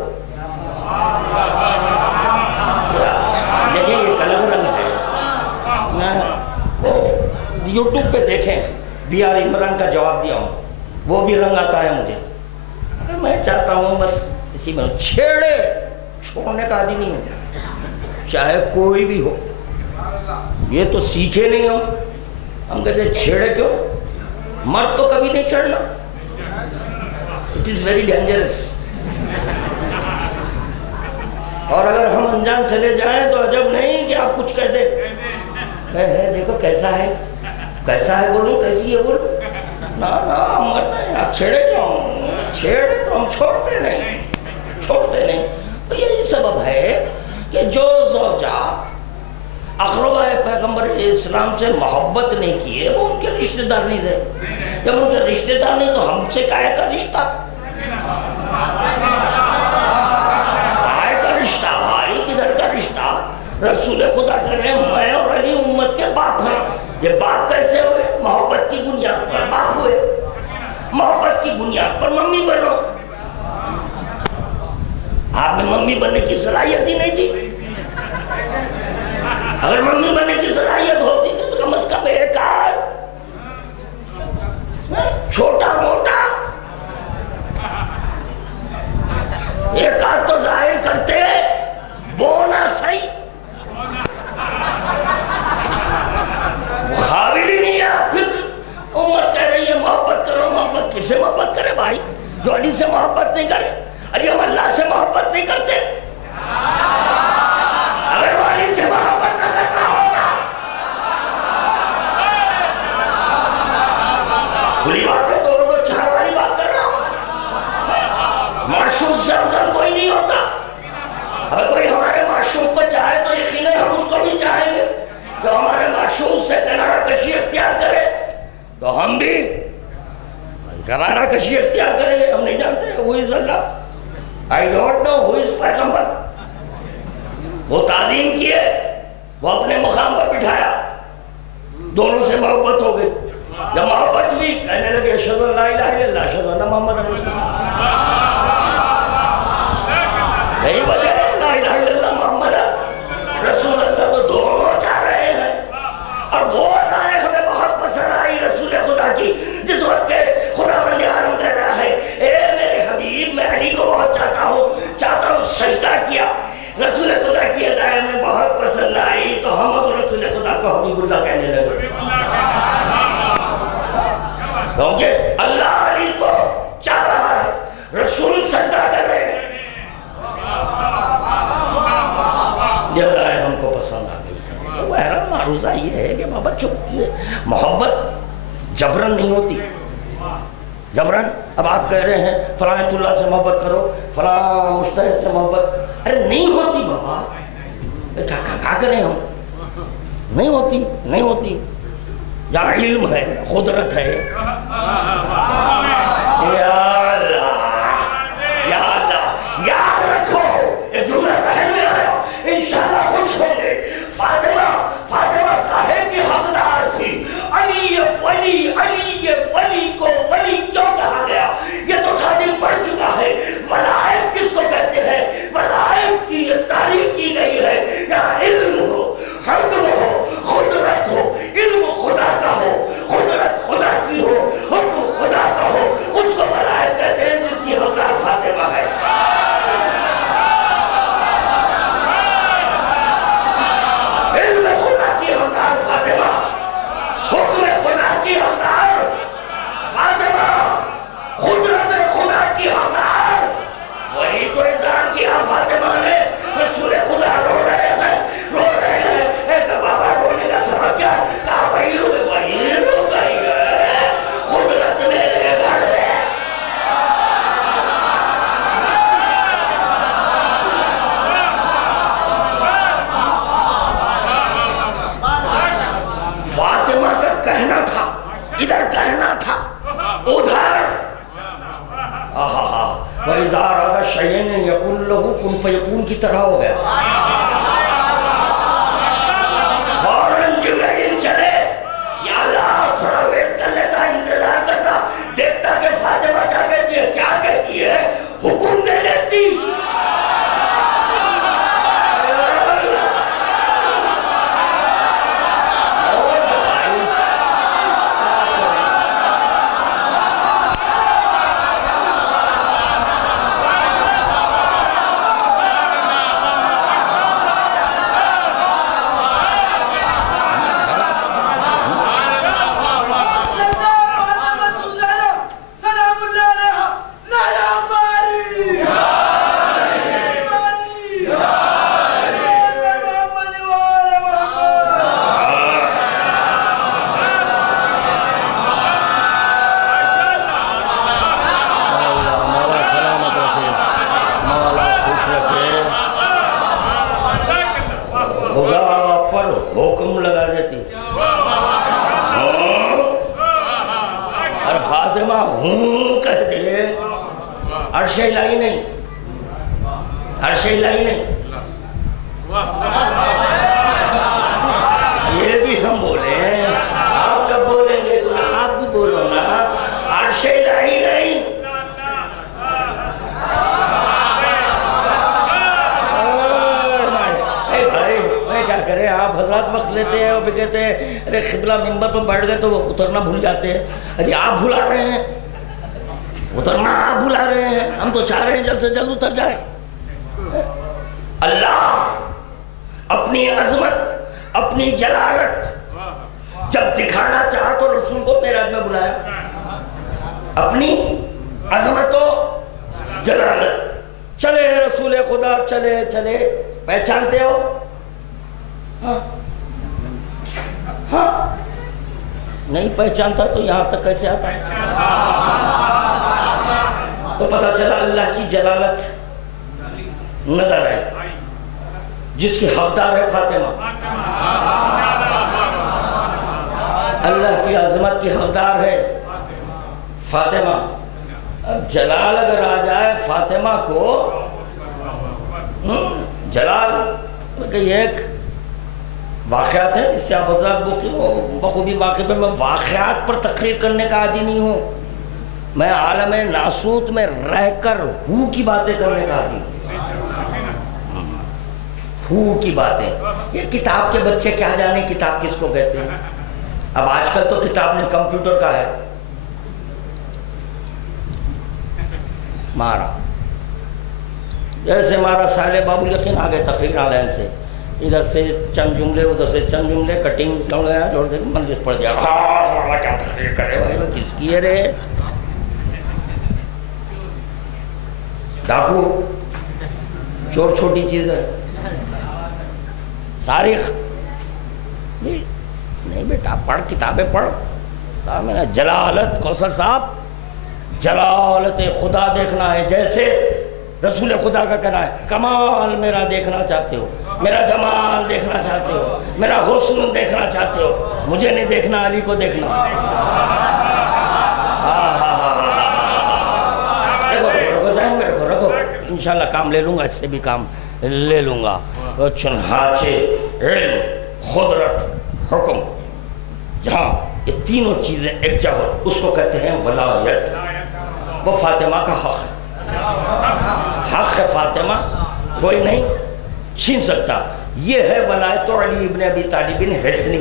دیکھیں یہ الگ رنگ ہے. یوٹیوب پہ دیکھیں بی آر عمران کا جواب دیا ہوں، وہ بھی رنگ آتا ہے مجھے. اگر میں چاہتا ہوں بس اسی میں چھیڑے چھوڑنے کا عادی نہیں ہوں، چاہے کوئی بھی ہو. یہ تو سیکھے نہیں ہم کہتے ہیں چھیڑے کیوں؟ مرد کو کبھی نہیں چھیڑنا. It is very dangerous. اور اگر ہم انجان چلے جائیں تو عجب نہیں کہ آپ کچھ کہہ دیں، دیکھو کیسا ہے، کیسا ہے بولوں، کیسی ہے بولوں. نا ہم مرد ہیں، آپ چھیڑے کیوں؟ چھیڑے تو ہم چھوڑتے نہیں، چھوڑتے نہیں. تو یہی سبب ہے کہ جو زوجہ اقربا پیغمبر اسلام سے محبت نہیں کیے وہ ان کے رشتہ دار نہیں رہے. جب ان کے رشتہ دار نہیں تو ہم سے کائے کا رشتہ؟ کائے کا رشتہ؟ بھائی کدھر کا رشتہ؟ رسول خدا کہہ رہے ہیں میں اور علی امت کے باپ ہیں. یہ باپ کیسے ہوئے؟ محبت کی بنیاد پر باپ ہوئے. محبت کی بنیاد پر ممی بنو. آپ میں ممی بننے کی صلاحیت ہی نہیں تھی. اگر ممی بننے کی صلاحیت ہوتی تھی تو کم از کم ایک آدھ چھوٹا موٹا ایک آدھ تو ظاہر کرتے، بونا صحیح. قابل ہی نہیں ہے. پھر امت کہہ رہی ہے محبت کرو. محبت کس سے محبت کرے بھائی؟ جو علی سے محبت نہیں کرے. علی ہم اللہ سے محبت نہیں کرتے. اگر وہ علی سے محبت نہ کرتا ہوتا، کھلی بات ہے، دو چار والی بات کر رہا ہوں. معشوق سے افضل کوئی نہیں ہوتا. اگر کوئی ہمارے معشوق کو چاہے تو یقیناً ہم اس کو بھی چاہیں گے. جو ہمارے معشوق سے کنارہ کشی اختیار کرے تو ہم بھی کنارہ کشی اختیار کریں گے. ہم نہیں جانتے who is Allah. I don't know who is پیغمبر. وہ تعظیم کیے، وہ اپنے مقام پر بٹھایا، دونوں سے محبت ہو گئی. جب محبت ہوئی کہنے لگے اشہدو لا الہ الا اللہ اشہدو ان محمد رسول اللہ. یہی وجہ ہے لا الہ الا اللہ محمد رسول اللہ. تو دونوں چاہ رہے ہیں. اور وہ ادائے ہمیں بہت پسند آئی رسول خدا کی، جس وقت کے خدا بندی عالم کہہ رہا ہے اے میرے حبیب میں علی کو بہت چاہتا ہوں سجدہ کیا. رسول خدا کی ادائے میں بہت پسند آئی تو ہم اب رسول خدا کو حبیب اللہ کہنے لگے. کیونکہ اللہ علی کو چاہ رہا ہے، رسول سجدہ کر رہے ہیں. یہ ادائے ہم کو پسند آ گئی. وہ حیران معروضہ یہ ہے کہ بابا چپ، محبت جبرن نہیں ہوتی. جبرن اب آپ کہہ رہے ہیں فلاں اللہ سے محبت کرو، فلاں مجتہد سے محبت، ارے نہیں ہوتی بابا. کیا کریں ہم؟ نہیں ہوتی. یہاں علم ہے، قدرت ہے. یا اللہ، یا اللہ، یاد رکھو یہ جملہ ذہن میں آیا، انشاءاللہ خوش ہوں گے. فاطمہ کاہے کی حقدار تھی؟ علی ولی کو ولی کیوں کہا گیا؟ یہ تو خادم پڑھ چکا ہے. ولایت کس کو کہتے ہیں؟ ولایت کی یہ تعریف کی گئی ہے. یہاں علم ہو، حکم ہو، قدرت ہو. علم خدا کا ہو، قدرت خدا کی ہو، حکم خدا کا ہو، اس کو ولایت کہتے ہیں جس کی حقدار فاطمہ ہے. علم خدا کی حقدار فاطمہ، حکم خدا کی حقدار فاطمہ، قدرت خدا کی حقدار. وہی تو اظہار کیا فاطمہ نے. رسول خدا رو رہے ہیں. ایک بابا رونے کا سبب کیا؟ کہا وہی رو گئی ہے قدرت میرے گھر میں. فاطمہ کا کہنا تھا، ادھر کہنا تھا، ادھر. وَإِذَا أَرَادَ شَيْئًا يَقُولُ لَهُ كُن فَيَكُونُ کی طرح ہو گیا. فوراً جبرائیل چلے، یا اللہ تھوڑا ویٹ کر لیتا، انتظار کرتا، دیکھتا کہ فاطمہ کیا کہتی ہے. کیا کہتی ہے؟ حکم دے دیتی. عرش الہی نہیں، عرش الہی نہیں. یہ بھی ہم بولیں، آپ کب بولیں گے؟ آپ بھی بولو نا. عرش الہی نہیں. اے بھائی میں کیا کریں، آپ حضرات وقت لیتے ہیں اور بھی کہتے ہیں ارے قبلہ منبر پر بیٹھ گئے تو اترنا بھول جاتے ہیں. ارے آپ بھلا رہے ہیں، اترنا آپ بلا رہے ہیں. ہم تو چاہ رہے ہیں جلد سے جلد اتر جائے. اللہ اپنی عظمت، اپنی جلالت جب دکھانا چاہا تو رسول کو معراج میں بلایا. اپنی عظمت و جلالت. چلے رسول خدا، چلے. پہچانتے ہو؟ ہاں نہیں پہچانتا تو یہاں تک کیسے آتا؟ تو پتہ چلا اللہ کی جلالت نظر ہے جس کی حقدار ہے فاطمہ. اللہ کی عظمت کی حقدار ہے فاطمہ. اب جلال اگر آ جائے فاطمہ کو، جلال کہ یہ ایک واقعات ہے اس سے آپ حضرات بخوبی واقع پہ. میں واقعات پر تقریر کرنے کا عادی نہیں ہوں، میں عالم ناسوت میں رہ کر ہو کی باتیں کرنے کا عادی ہوں. ہو کی باتیں. یہ کتاب کے بچے کیا جانے کتاب کس کو کہتے ہیں. اب آج کل تو کتاب نے کمپیوٹر کا ہے. مارا جیسے مارا ساحل باب الیقین آ گئے تقریر عالم سے، ادھر سے چند جملے ادھر سے چند جملے کٹنگ جوڑ دے مندس پڑ گیا. کیا تقریر کرے بھائی، کس کی ہے رے؟ ڈاکو چور چھوٹی چیز ہے. تاریخ نہیں بیٹا، پڑھ کتابیں پڑھ. میں نے جلالت کوثر صاحب، جلالت خدا دیکھنا ہے جیسے رسول خدا کا کہنا ہے کمال میرا دیکھنا چاہتے ہو میرا جمال دیکھنا چاہتے ہو، میرا حسن دیکھنا چاہتے ہو، مجھے نہیں دیکھنا، علی کو دیکھنا۔ رکھو ذہن میں رکھو، انشاءاللہ کام لے لوں گا، اس سے بھی کام لے لوں گا۔ چنانچہ علم، قدرت، حکم، جہاں یہ تینوں چیزیں ایک جگہ، اس کو کہتے ہیں ولایت۔ وہ فاطمہ کا حق ہے، حق ہے فاطمہ، کوئی نہیں چھین سکتا۔ یہ ہے ولایت علی ابن ابی طالب حسنی۔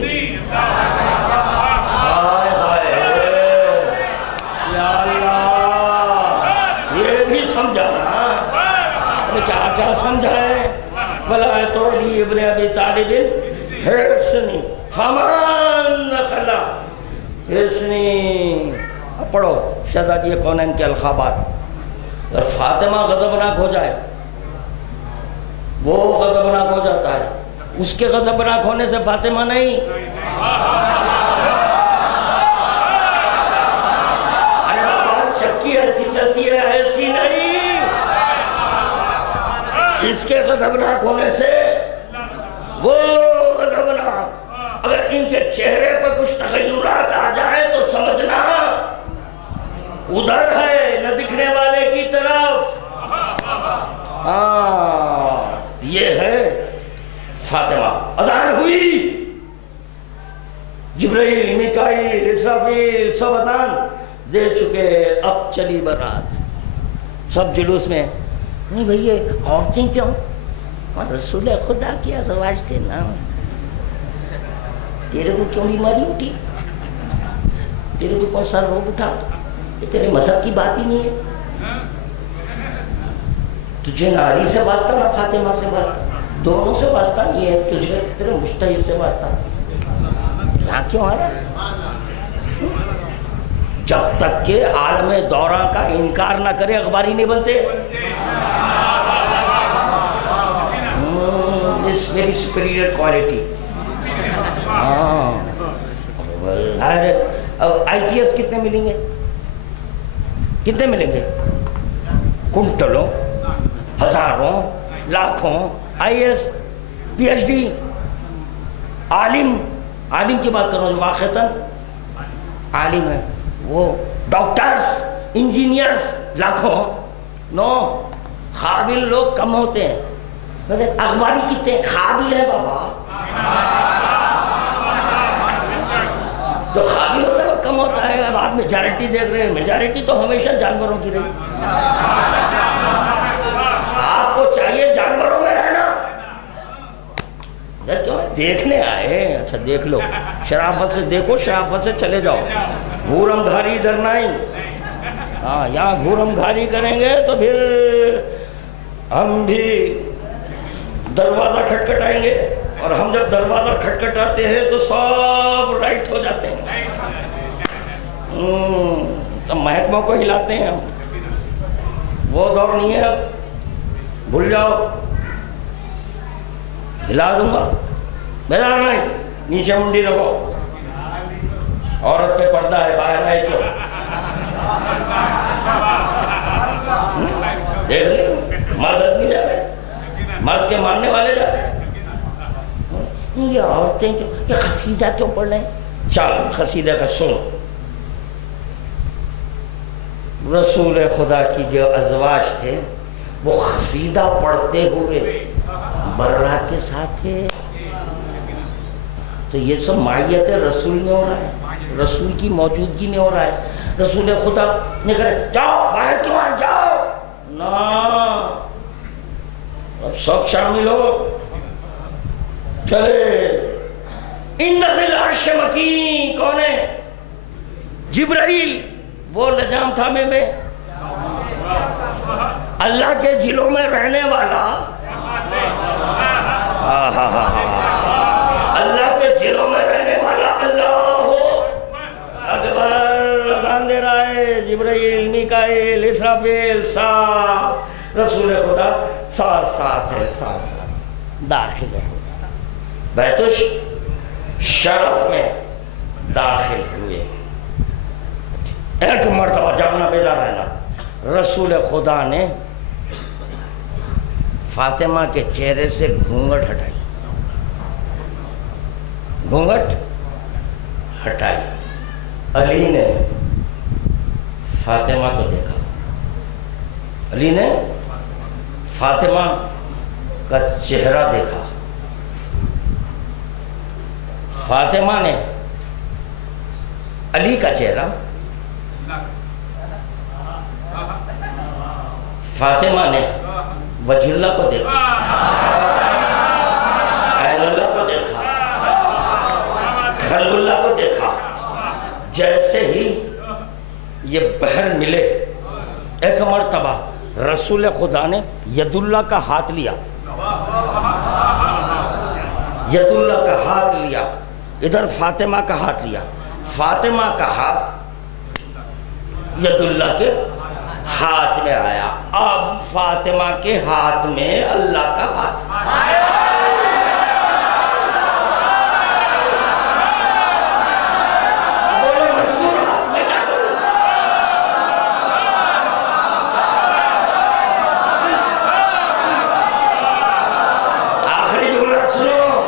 ہائے ہائے یا اللہ، یہ بھی سمجھانا کیا سمجھائیں؟ ولایت علی ابن ابی طالب حسنی فمان نقلا حسنی۔ اب پڑھو شہزادی کونین کے الخابات۔ اگر فاطمہ غضبناک ہو جائے، وہ غضبناک ہو جاتا ہے، اس کے غضبناک ہونے سے فاطمہ نہیں۔ ارے بابا چکی ایسی چلتی ہے، ایسی نہیں، اس کے غضبناک ہونے سے وہ غضبناک۔ اگر ان کے چہرے پر کچھ تغیرات آ جائیں تو سمجھنا ادھر ہے، نہ دکھنے والے کی طرف۔ یہ ہے فاطمہ۔ اذان ہوئی، جبرائیل، میکائیل، اسرافیل سب اذان دے چکے، اب چلی برات۔ سب جلوس میں، نہیں بھئی یہ عورتیں کیوں؟ رسول خدا کی ازواج تھے نا، تیرے کو کیوں بیماری اٹھی؟ تیرے کو کون سا روگ اٹھا؟ یہ تیرے مذہب کی بات ہی نہیں ہے۔ تجھے نہ علی سے واسطہ نہ فاطمہ سے واسطہ، دونوں سے واسطہ نہیں ہے، تجھے تیرے مشتہر سے واسطہ۔ یہاں کیوں آ رہا ہے؟ جب تک کہ عالم دورہ کا انکار نہ کرے اخباری نہیں بنتے۔ This very superior quality۔ اب آئی پی ایس کتنے ملیں گے؟ کتنے ملیں گے؟ کنٹلوں، ہزاروں، لاکھوں۔ I S, P H D, عالم کی بات کرو جو واقعتاً عالم ہے، وہ ڈاکٹرز، انجینئرز لاکھوں۔ نو، قابل لوگ کم ہوتے ہیں۔ اخباری کتنے قابل ہے بابا؟ جو قابل ہوتا ہے وہ کم ہوتا ہے۔ اب آپ میجارٹی دیکھ رہے ہیں، میجارٹی تو ہمیشہ جانوروں کی رہی۔ آپ کو چاہیے جانوروں میں رہنا۔ دیکھنے آئے، اچھا دیکھ لو، شرافت سے دیکھو، شرافت سے چلے جاؤ۔ گھورم گھاری ادھر نہیں۔ ہاں یہاں گھورم گھاری کریں گے تو پھر ہم بھی دروازہ کھٹکھٹائیں گے، اور ہم جب دروازہ کھٹکھٹاتے ہیں تو سب رائٹ ہو جاتے ہیں، تو محکموں کو ہلاتے ہیں ہم۔ وہ دور نہیں ہے اب، بھول جاؤ۔ ہلا دوں گا، بیدار نہیں، نیچے منڈی رکھو۔ عورت پہ پردہ ہے، باہر آئے کیوں؟ دیکھ لیں، مرد آدمی جا رہے، مرد کے ماننے والے جا رہے ہیں۔ یہ عورتیں کیوں، یہ قصیدہ کیوں پڑھ رہے ہیں؟ چل قصیدہ کا سن۔ رسول خدا کی جو ازواج تھے وہ قصیدہ پڑھتے ہوئے برات کے ساتھ تھے، تو یہ سب معیت رسول میں ہو رہا ہے، رسول کی موجودگی میں ہو رہا ہے۔ رسول خدا نے کہا جاؤ باہر کیوں آئے، جاؤ نا، اب سب شامل ہو، چلے۔ ان ذی العرش مکین کون ہے؟ جبرائیل، وہ لجام تھامے میں اللہ کے جلوں میں رہنے والا، اللہ کے جلوں میں رہنے والا، اللہ اکبر اذان دے رہا ہے۔ جبرائیل، میکائیل، اسرافیل ساتھ، رسول خدا ساتھ ساتھ ہے، ساتھ ساتھ داخل ہے، بیت الشرف میں داخل ہوئے۔ ایک مرتبہ جاگنا بیدار رہنا، رسول خدا نے فاطمہ کے چہرے سے گھونگھٹ ہٹائی، گھونگھٹ ہٹائی۔ علی نے فاطمہ کو دیکھا، علی نے فاطمہ کا چہرہ دیکھا، فاطمہ نے علی کا چہرہ، فاطمہ نے وجہ اللہ کو دیکھا، عین اللہ کو دیکھا، خلق اللہ کو دیکھا۔ جیسے ہی یہ بہر ملے، ایک مرتبہ رسول خدا نے ید اللہ کا ہاتھ لیا، ید اللہ کا ہاتھ لیا، ادھر فاطمہ کا ہاتھ لیا، فاطمہ کا ہاتھ ید اللہ کے ہاتھ میں آیا، اب فاطمہ کے ہاتھ میں اللہ کا ہاتھ۔ بولو مجبور ہاتھ میں کیا کروں؟ آخری جملہ سنو،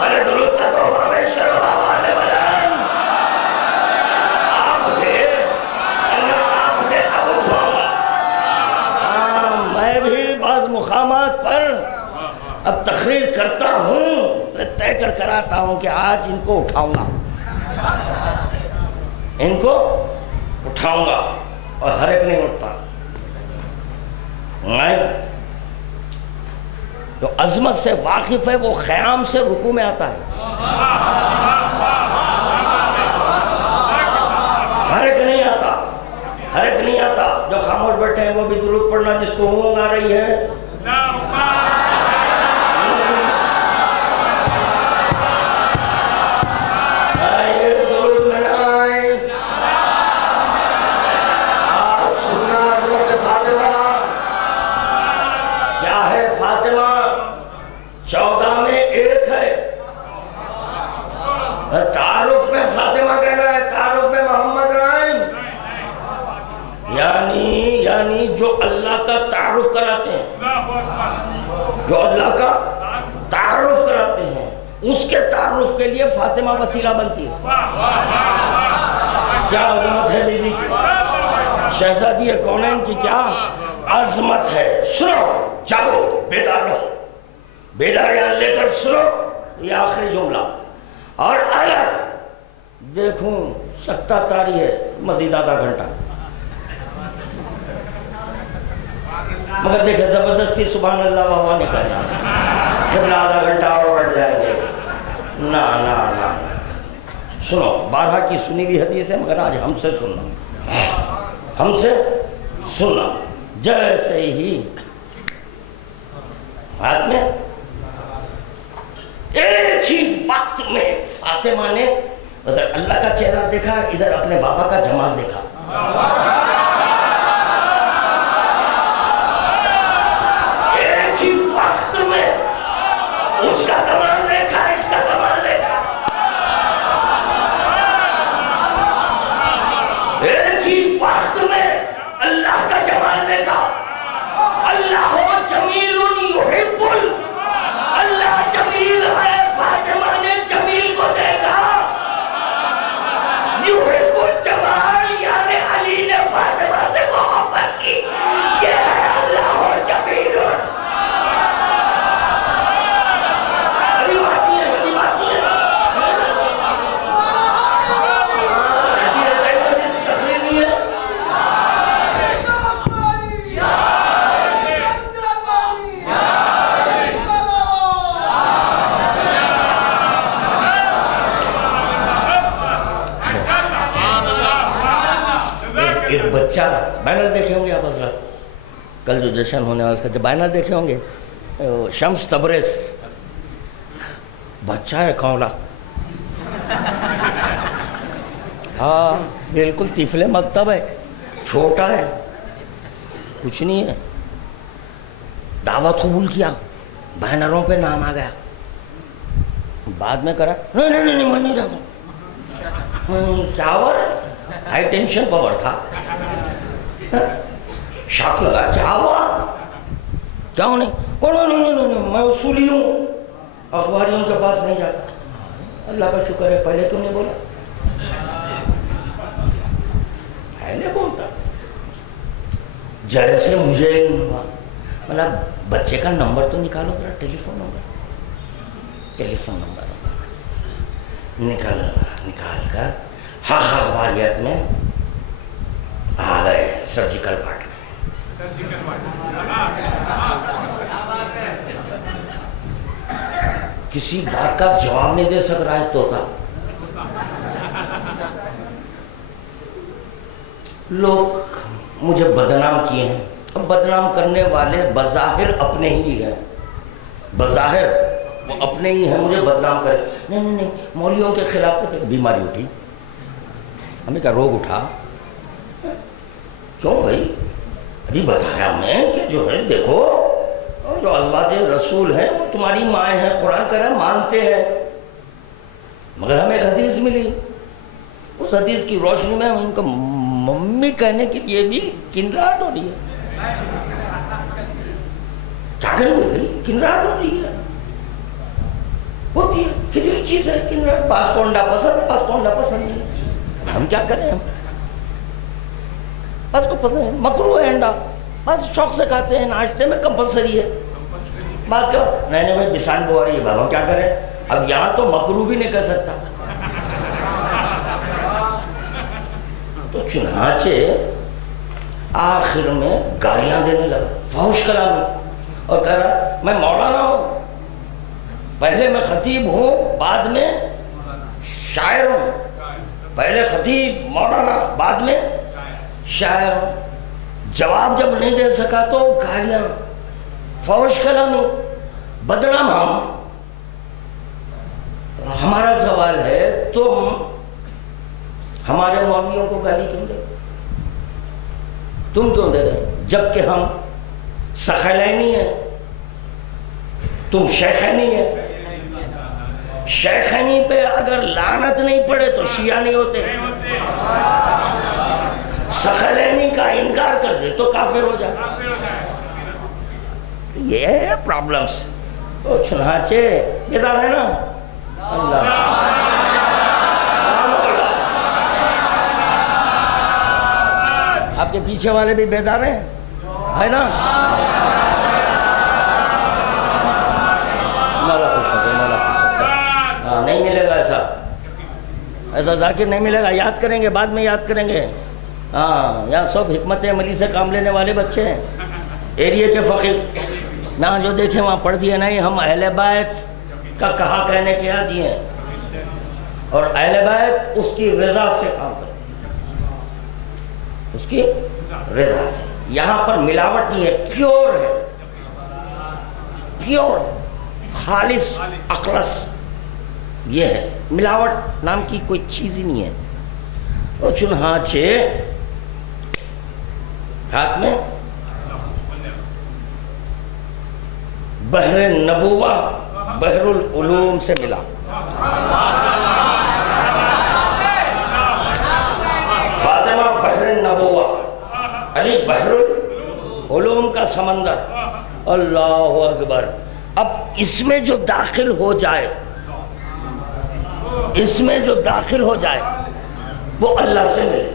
پہلے درود کا تحفہ پیش کرو بابا نے بلند۔ آپ تھے، آپ نے اب اٹھواؤں گا۔ میں بھی بعض مقامات پر اب تقریر کرتا ہوں، طے کر آتا ہوں کہ آج ان کو اٹھاؤں گا، ان کو اٹھاؤں گا، اور ہر ایک نہیں اٹھتا۔ میں جو عظمت سے واقف ہے وہ خیام سے رکوع میں آتا ہے، ہر ایک نہیں آتا، ہر ایک نہیں آتا۔ جو خاموش بیٹھے ہیں وہ بھی درود پڑھنا، جس کو اونگ آ رہی ہے۔ آئیے درود منائیں، آج سننا حضرت فاطمہ۔ کیا ہے فاطمہ؟ 14 میں 1 ہے، تعارف میں فاطمہ کہنا ہے، تعارف میں محمد رائن، یعنی جو اللہ کا تعارف کراتے ہیں، جو اللہ کا تعارف کراتے ہیں، اس کے تعارف کے لیے فاطمہ وسیلہ بنتی ہے۔ کیا عظمت ہے بی بی کی، شہزادی کونین کی کیا عظمت ہے۔ سنو، جاگو، بیدار رہو، بیداریاں لے کر سنو یہ آخری جملہ۔ اور اگر دیکھوں سکتا تاری ہے مزید آدھا گھنٹہ، مگر دیکھیں زبردستی سبحان اللہ وہاں نہیں کرنا، قبلہ آدھا گھنٹہ اور بڑھ جائیں گے، نا نا نا۔ سنو، 12 کی سنی بھی حدیث ہے، مگر آج ہم سے سننا، ہم سے سننا۔ جیسے ہی ہاتھ میں، ایک ہی وقت میں فاطمہ نے ادھر اللہ کا چہرہ دیکھا، ادھر اپنے بابا کا جمال دیکھا۔ ایک ہی وقت میں اس کا کمال دیکھا، اس کا کمال دیکھا۔ ایک ہی وقت میں اللہ کا جمال دیکھا۔ اللہ جمیل یحب، اللہ جمیل ہے، فاطمہ نے جمیل کو دیکھا۔ یحب الجمال، یعنی علی نے فاطمہ سے محبت کی، یہ ہے اللہ جمیل۔ ابھی بات نہیں ہے، ابھی بات نہیں ہے، تقریر نہیں ہے۔ ایک بچہ، بینر دیکھے ہوں گے آپ حضرات، کل جو جشن ہونے والا اس کا بینر دیکھے ہوں گے، شمس تبریز، بچہ ہے کھولا، ہاں بالکل طفل مکتب ہے، چھوٹا ہے، کچھ نہیں ہے، دعوت قبول کیا، بینروں پہ نام آ گیا، بعد میں کرا نہیں میں نہیں جاتا، کیا ہوا رہا، ہائی ٹینشن پاور تھا، شاک لگا کیا ہوا، کیوں نہیں؟ نہیں میں اصولی ہوں، اخباریوں کے پاس نہیں جاتا۔ اللہ کا شکر ہے، پہلے کیوں نہیں بولا؟ پہلے بولتا۔ جیسے مجھے مطلب بچے کا نمبر تو نکالو ذرا، ٹیلی فون نمبر نکال کر حق اخباریت میں آ گئے، سرجیکل وارڈ میں۔ کسی بات کا جواب نہیں دے سک رہا ہے طوطا۔ لوگ مجھے بدنام کیے ہیں، اب بدنام کرنے والے بظاہر اپنے ہی ہیں، بظاہر وہ اپنے ہی ہیں، مجھے بدنام کرے۔ نہیں مولویوں کے خلاف تو بیماری اٹھی، ہمیں کا روگ اٹھا، کیوں بھائی؟ ابھی بتایا میں کہ جو ہے دیکھو جو ازواج رسول ہیں وہ تمہاری مائیں ہیں، قرآن کہہ رہا ہے مانتے ہیں، مگر ہمیں ایک حدیث ملی، اس حدیث کی روشنی میں ان کو ممی کہنے کے لیے بھی کنراہٹ ہو رہی ہے۔ کیا کریں گے بھائی؟ کنراہٹ ہو رہی ہے، ہوتی ہے، فطری چیز ہے کنراہٹ۔ بعض کو انڈا پسند ہے، بعض کو انڈا پسند نہیں ہے، ہم کیا کریں؟ بعض کو پسند ہے، مکروہ ہے انڈا، بعض شوق سے کھاتے ہیں، ناشتے میں کمپلسری ہے، بعض کا نہیں بھائی بسان بو رہی ہے، بھائی کیا کریں؟ اب یہاں تو مکروہ بھی نہیں کر سکتا۔ تو چنانچہ آخر میں گالیاں دینے لگا، فحش کلامی، اور کہہ رہا میں مولانا ہوں، پہلے میں خطیب ہوں، بعد میں شاعر ہوں، پہلے خطیب مولانا بعد میں شاعر ہوں۔ جواب جب نہیں دے سکا تو گالیاں، فحش کلامی، بدنام ہم۔ ہمارا سوال ہے تم ہمارے مولویوں کو گالی کیوں دے؟ تم کیوں دے رہے؟ جبکہ ہم ثقلینی ہیں، تم شیخینی ہیں۔ شیخینی پہ اگر لعنت نہیں پڑے تو شیعہ نہیں ہوتے، ثقلینی کا انکار کر دے تو کافر ہو جائے۔ یہ ہے پرابلمس۔ تو چنانچہ بیدار ہے نا؟ اللہ آپ کے پیچھے والے بھی بیدار ہیں، ہے نا؟ مولا خوش ہو گئے، مولا خوش ہو گئے۔ ہاں نہیں ملے گا ایسا ذاکر نہیں ملے گا، یاد کریں گے، بعد میں یاد کریں گے۔ ہاں یہاں سب حکمت عملی سے کام لینے والے بچے ہیں، ایریے کے فقیر، نہ جو دیکھیں وہاں پڑھ دیے نہیں، ہم اہل بیت کا کہا کہنے کے عادی ہیں، اور اہل بیت اس کی رضا سے کام کرتے ہیں، اس کی رضا سے۔ یہاں پر ملاوٹ نہیں ہے، پیور ہے، پیور، خالص، اخلص، یہ ہے، ملاوٹ نام کی کوئی چیز ہی نہیں ہے۔ اور چنانچہ ہاتھ میں بحر نبوہ، بحر العلوم سے ملا، فاطمہ بحر نبوہ، علی بحر العلوم کا سمندر۔ اللہ اکبر۔ اب اس میں جو داخل ہو جائے، اس میں جو داخل ہو جائے وہ اللہ سے ملے۔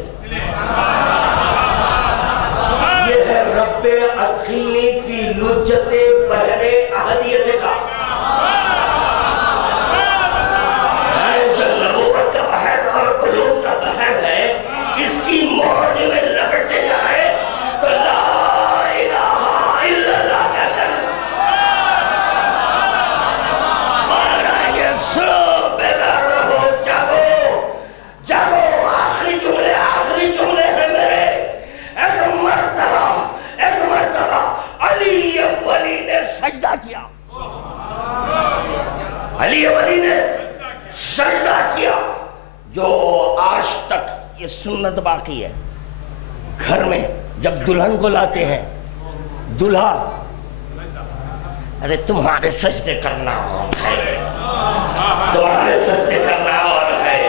یہ ہے رب ادخلنی فی لجت بحر احدیت کا، جو نبوت کا بحر اور علوم کا بحر ہے، اس کی موج میں لپٹ جائے تو لا الہ الا اللہ کا کر مار آئیں گے۔ سنو، بیدار رہو، جاگو جاگو۔ آخری جملے ہیں میرے۔ ایک مرتبہ علی ولی نے سجدہ کیا، علی ولی نے سجدہ کیا، جو آج تک یہ سنت باقی ہے۔ گھر میں جب دلہن کو لاتے ہیں، دلہا ارے تمہارے سجدے کرنا اور ہے، تمہارے سجدے کرنا اور ہے،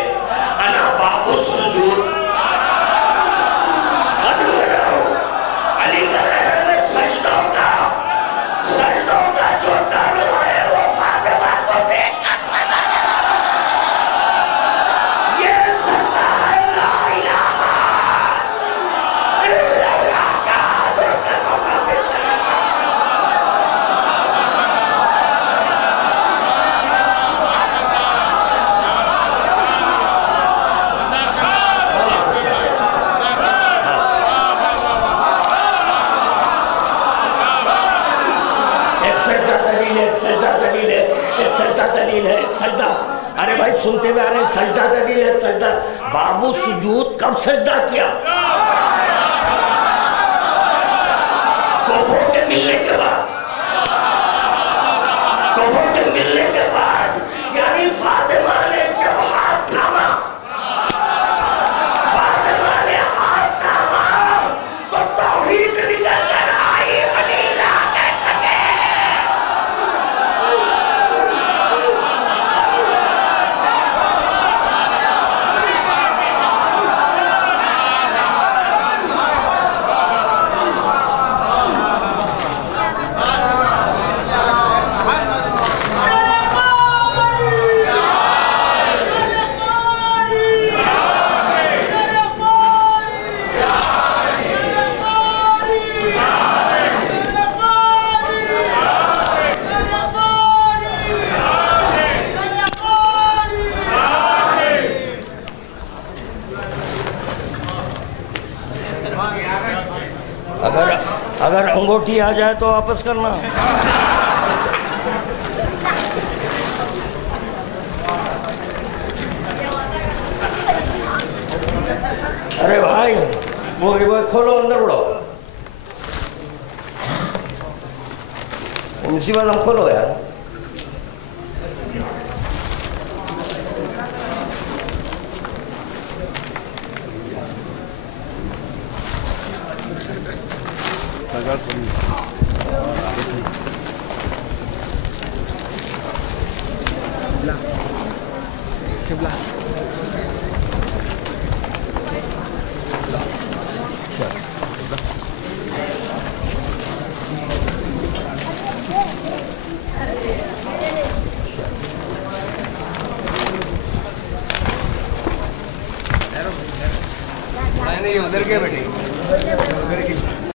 انا باب السجود، ختم کر رہا ہوں۔ علی کہہ رہے ہیں میں سجدوں کا ایک سجدہ دلیل ہے، ایک سجدہ دلیل ہے، ایک سجدہ دلیل ہے، ایک سجدہ. ارے بھائی سنتے ہوئے آ رہے ہیں، سجدہ دلیل ہے، سجدہ. بابو سجود کب سجدہ کیا؟ کفر کے ملنے کے بعد. کفر کے ملنے کے بعد یعنی فاطمہ نے جب ہاتھ تھاما، فاطمہ نے ہاتھ تھاما تو توحید نکل کر آئی، علی لا کہہ سکے. اگر انگوٹھی آ جائے تو واپس کرنا. ارے بھائی وہ کھولو، اندر اڑو. مصیبت ہم کھولو یار. نہیں ادھر کے بیٹھے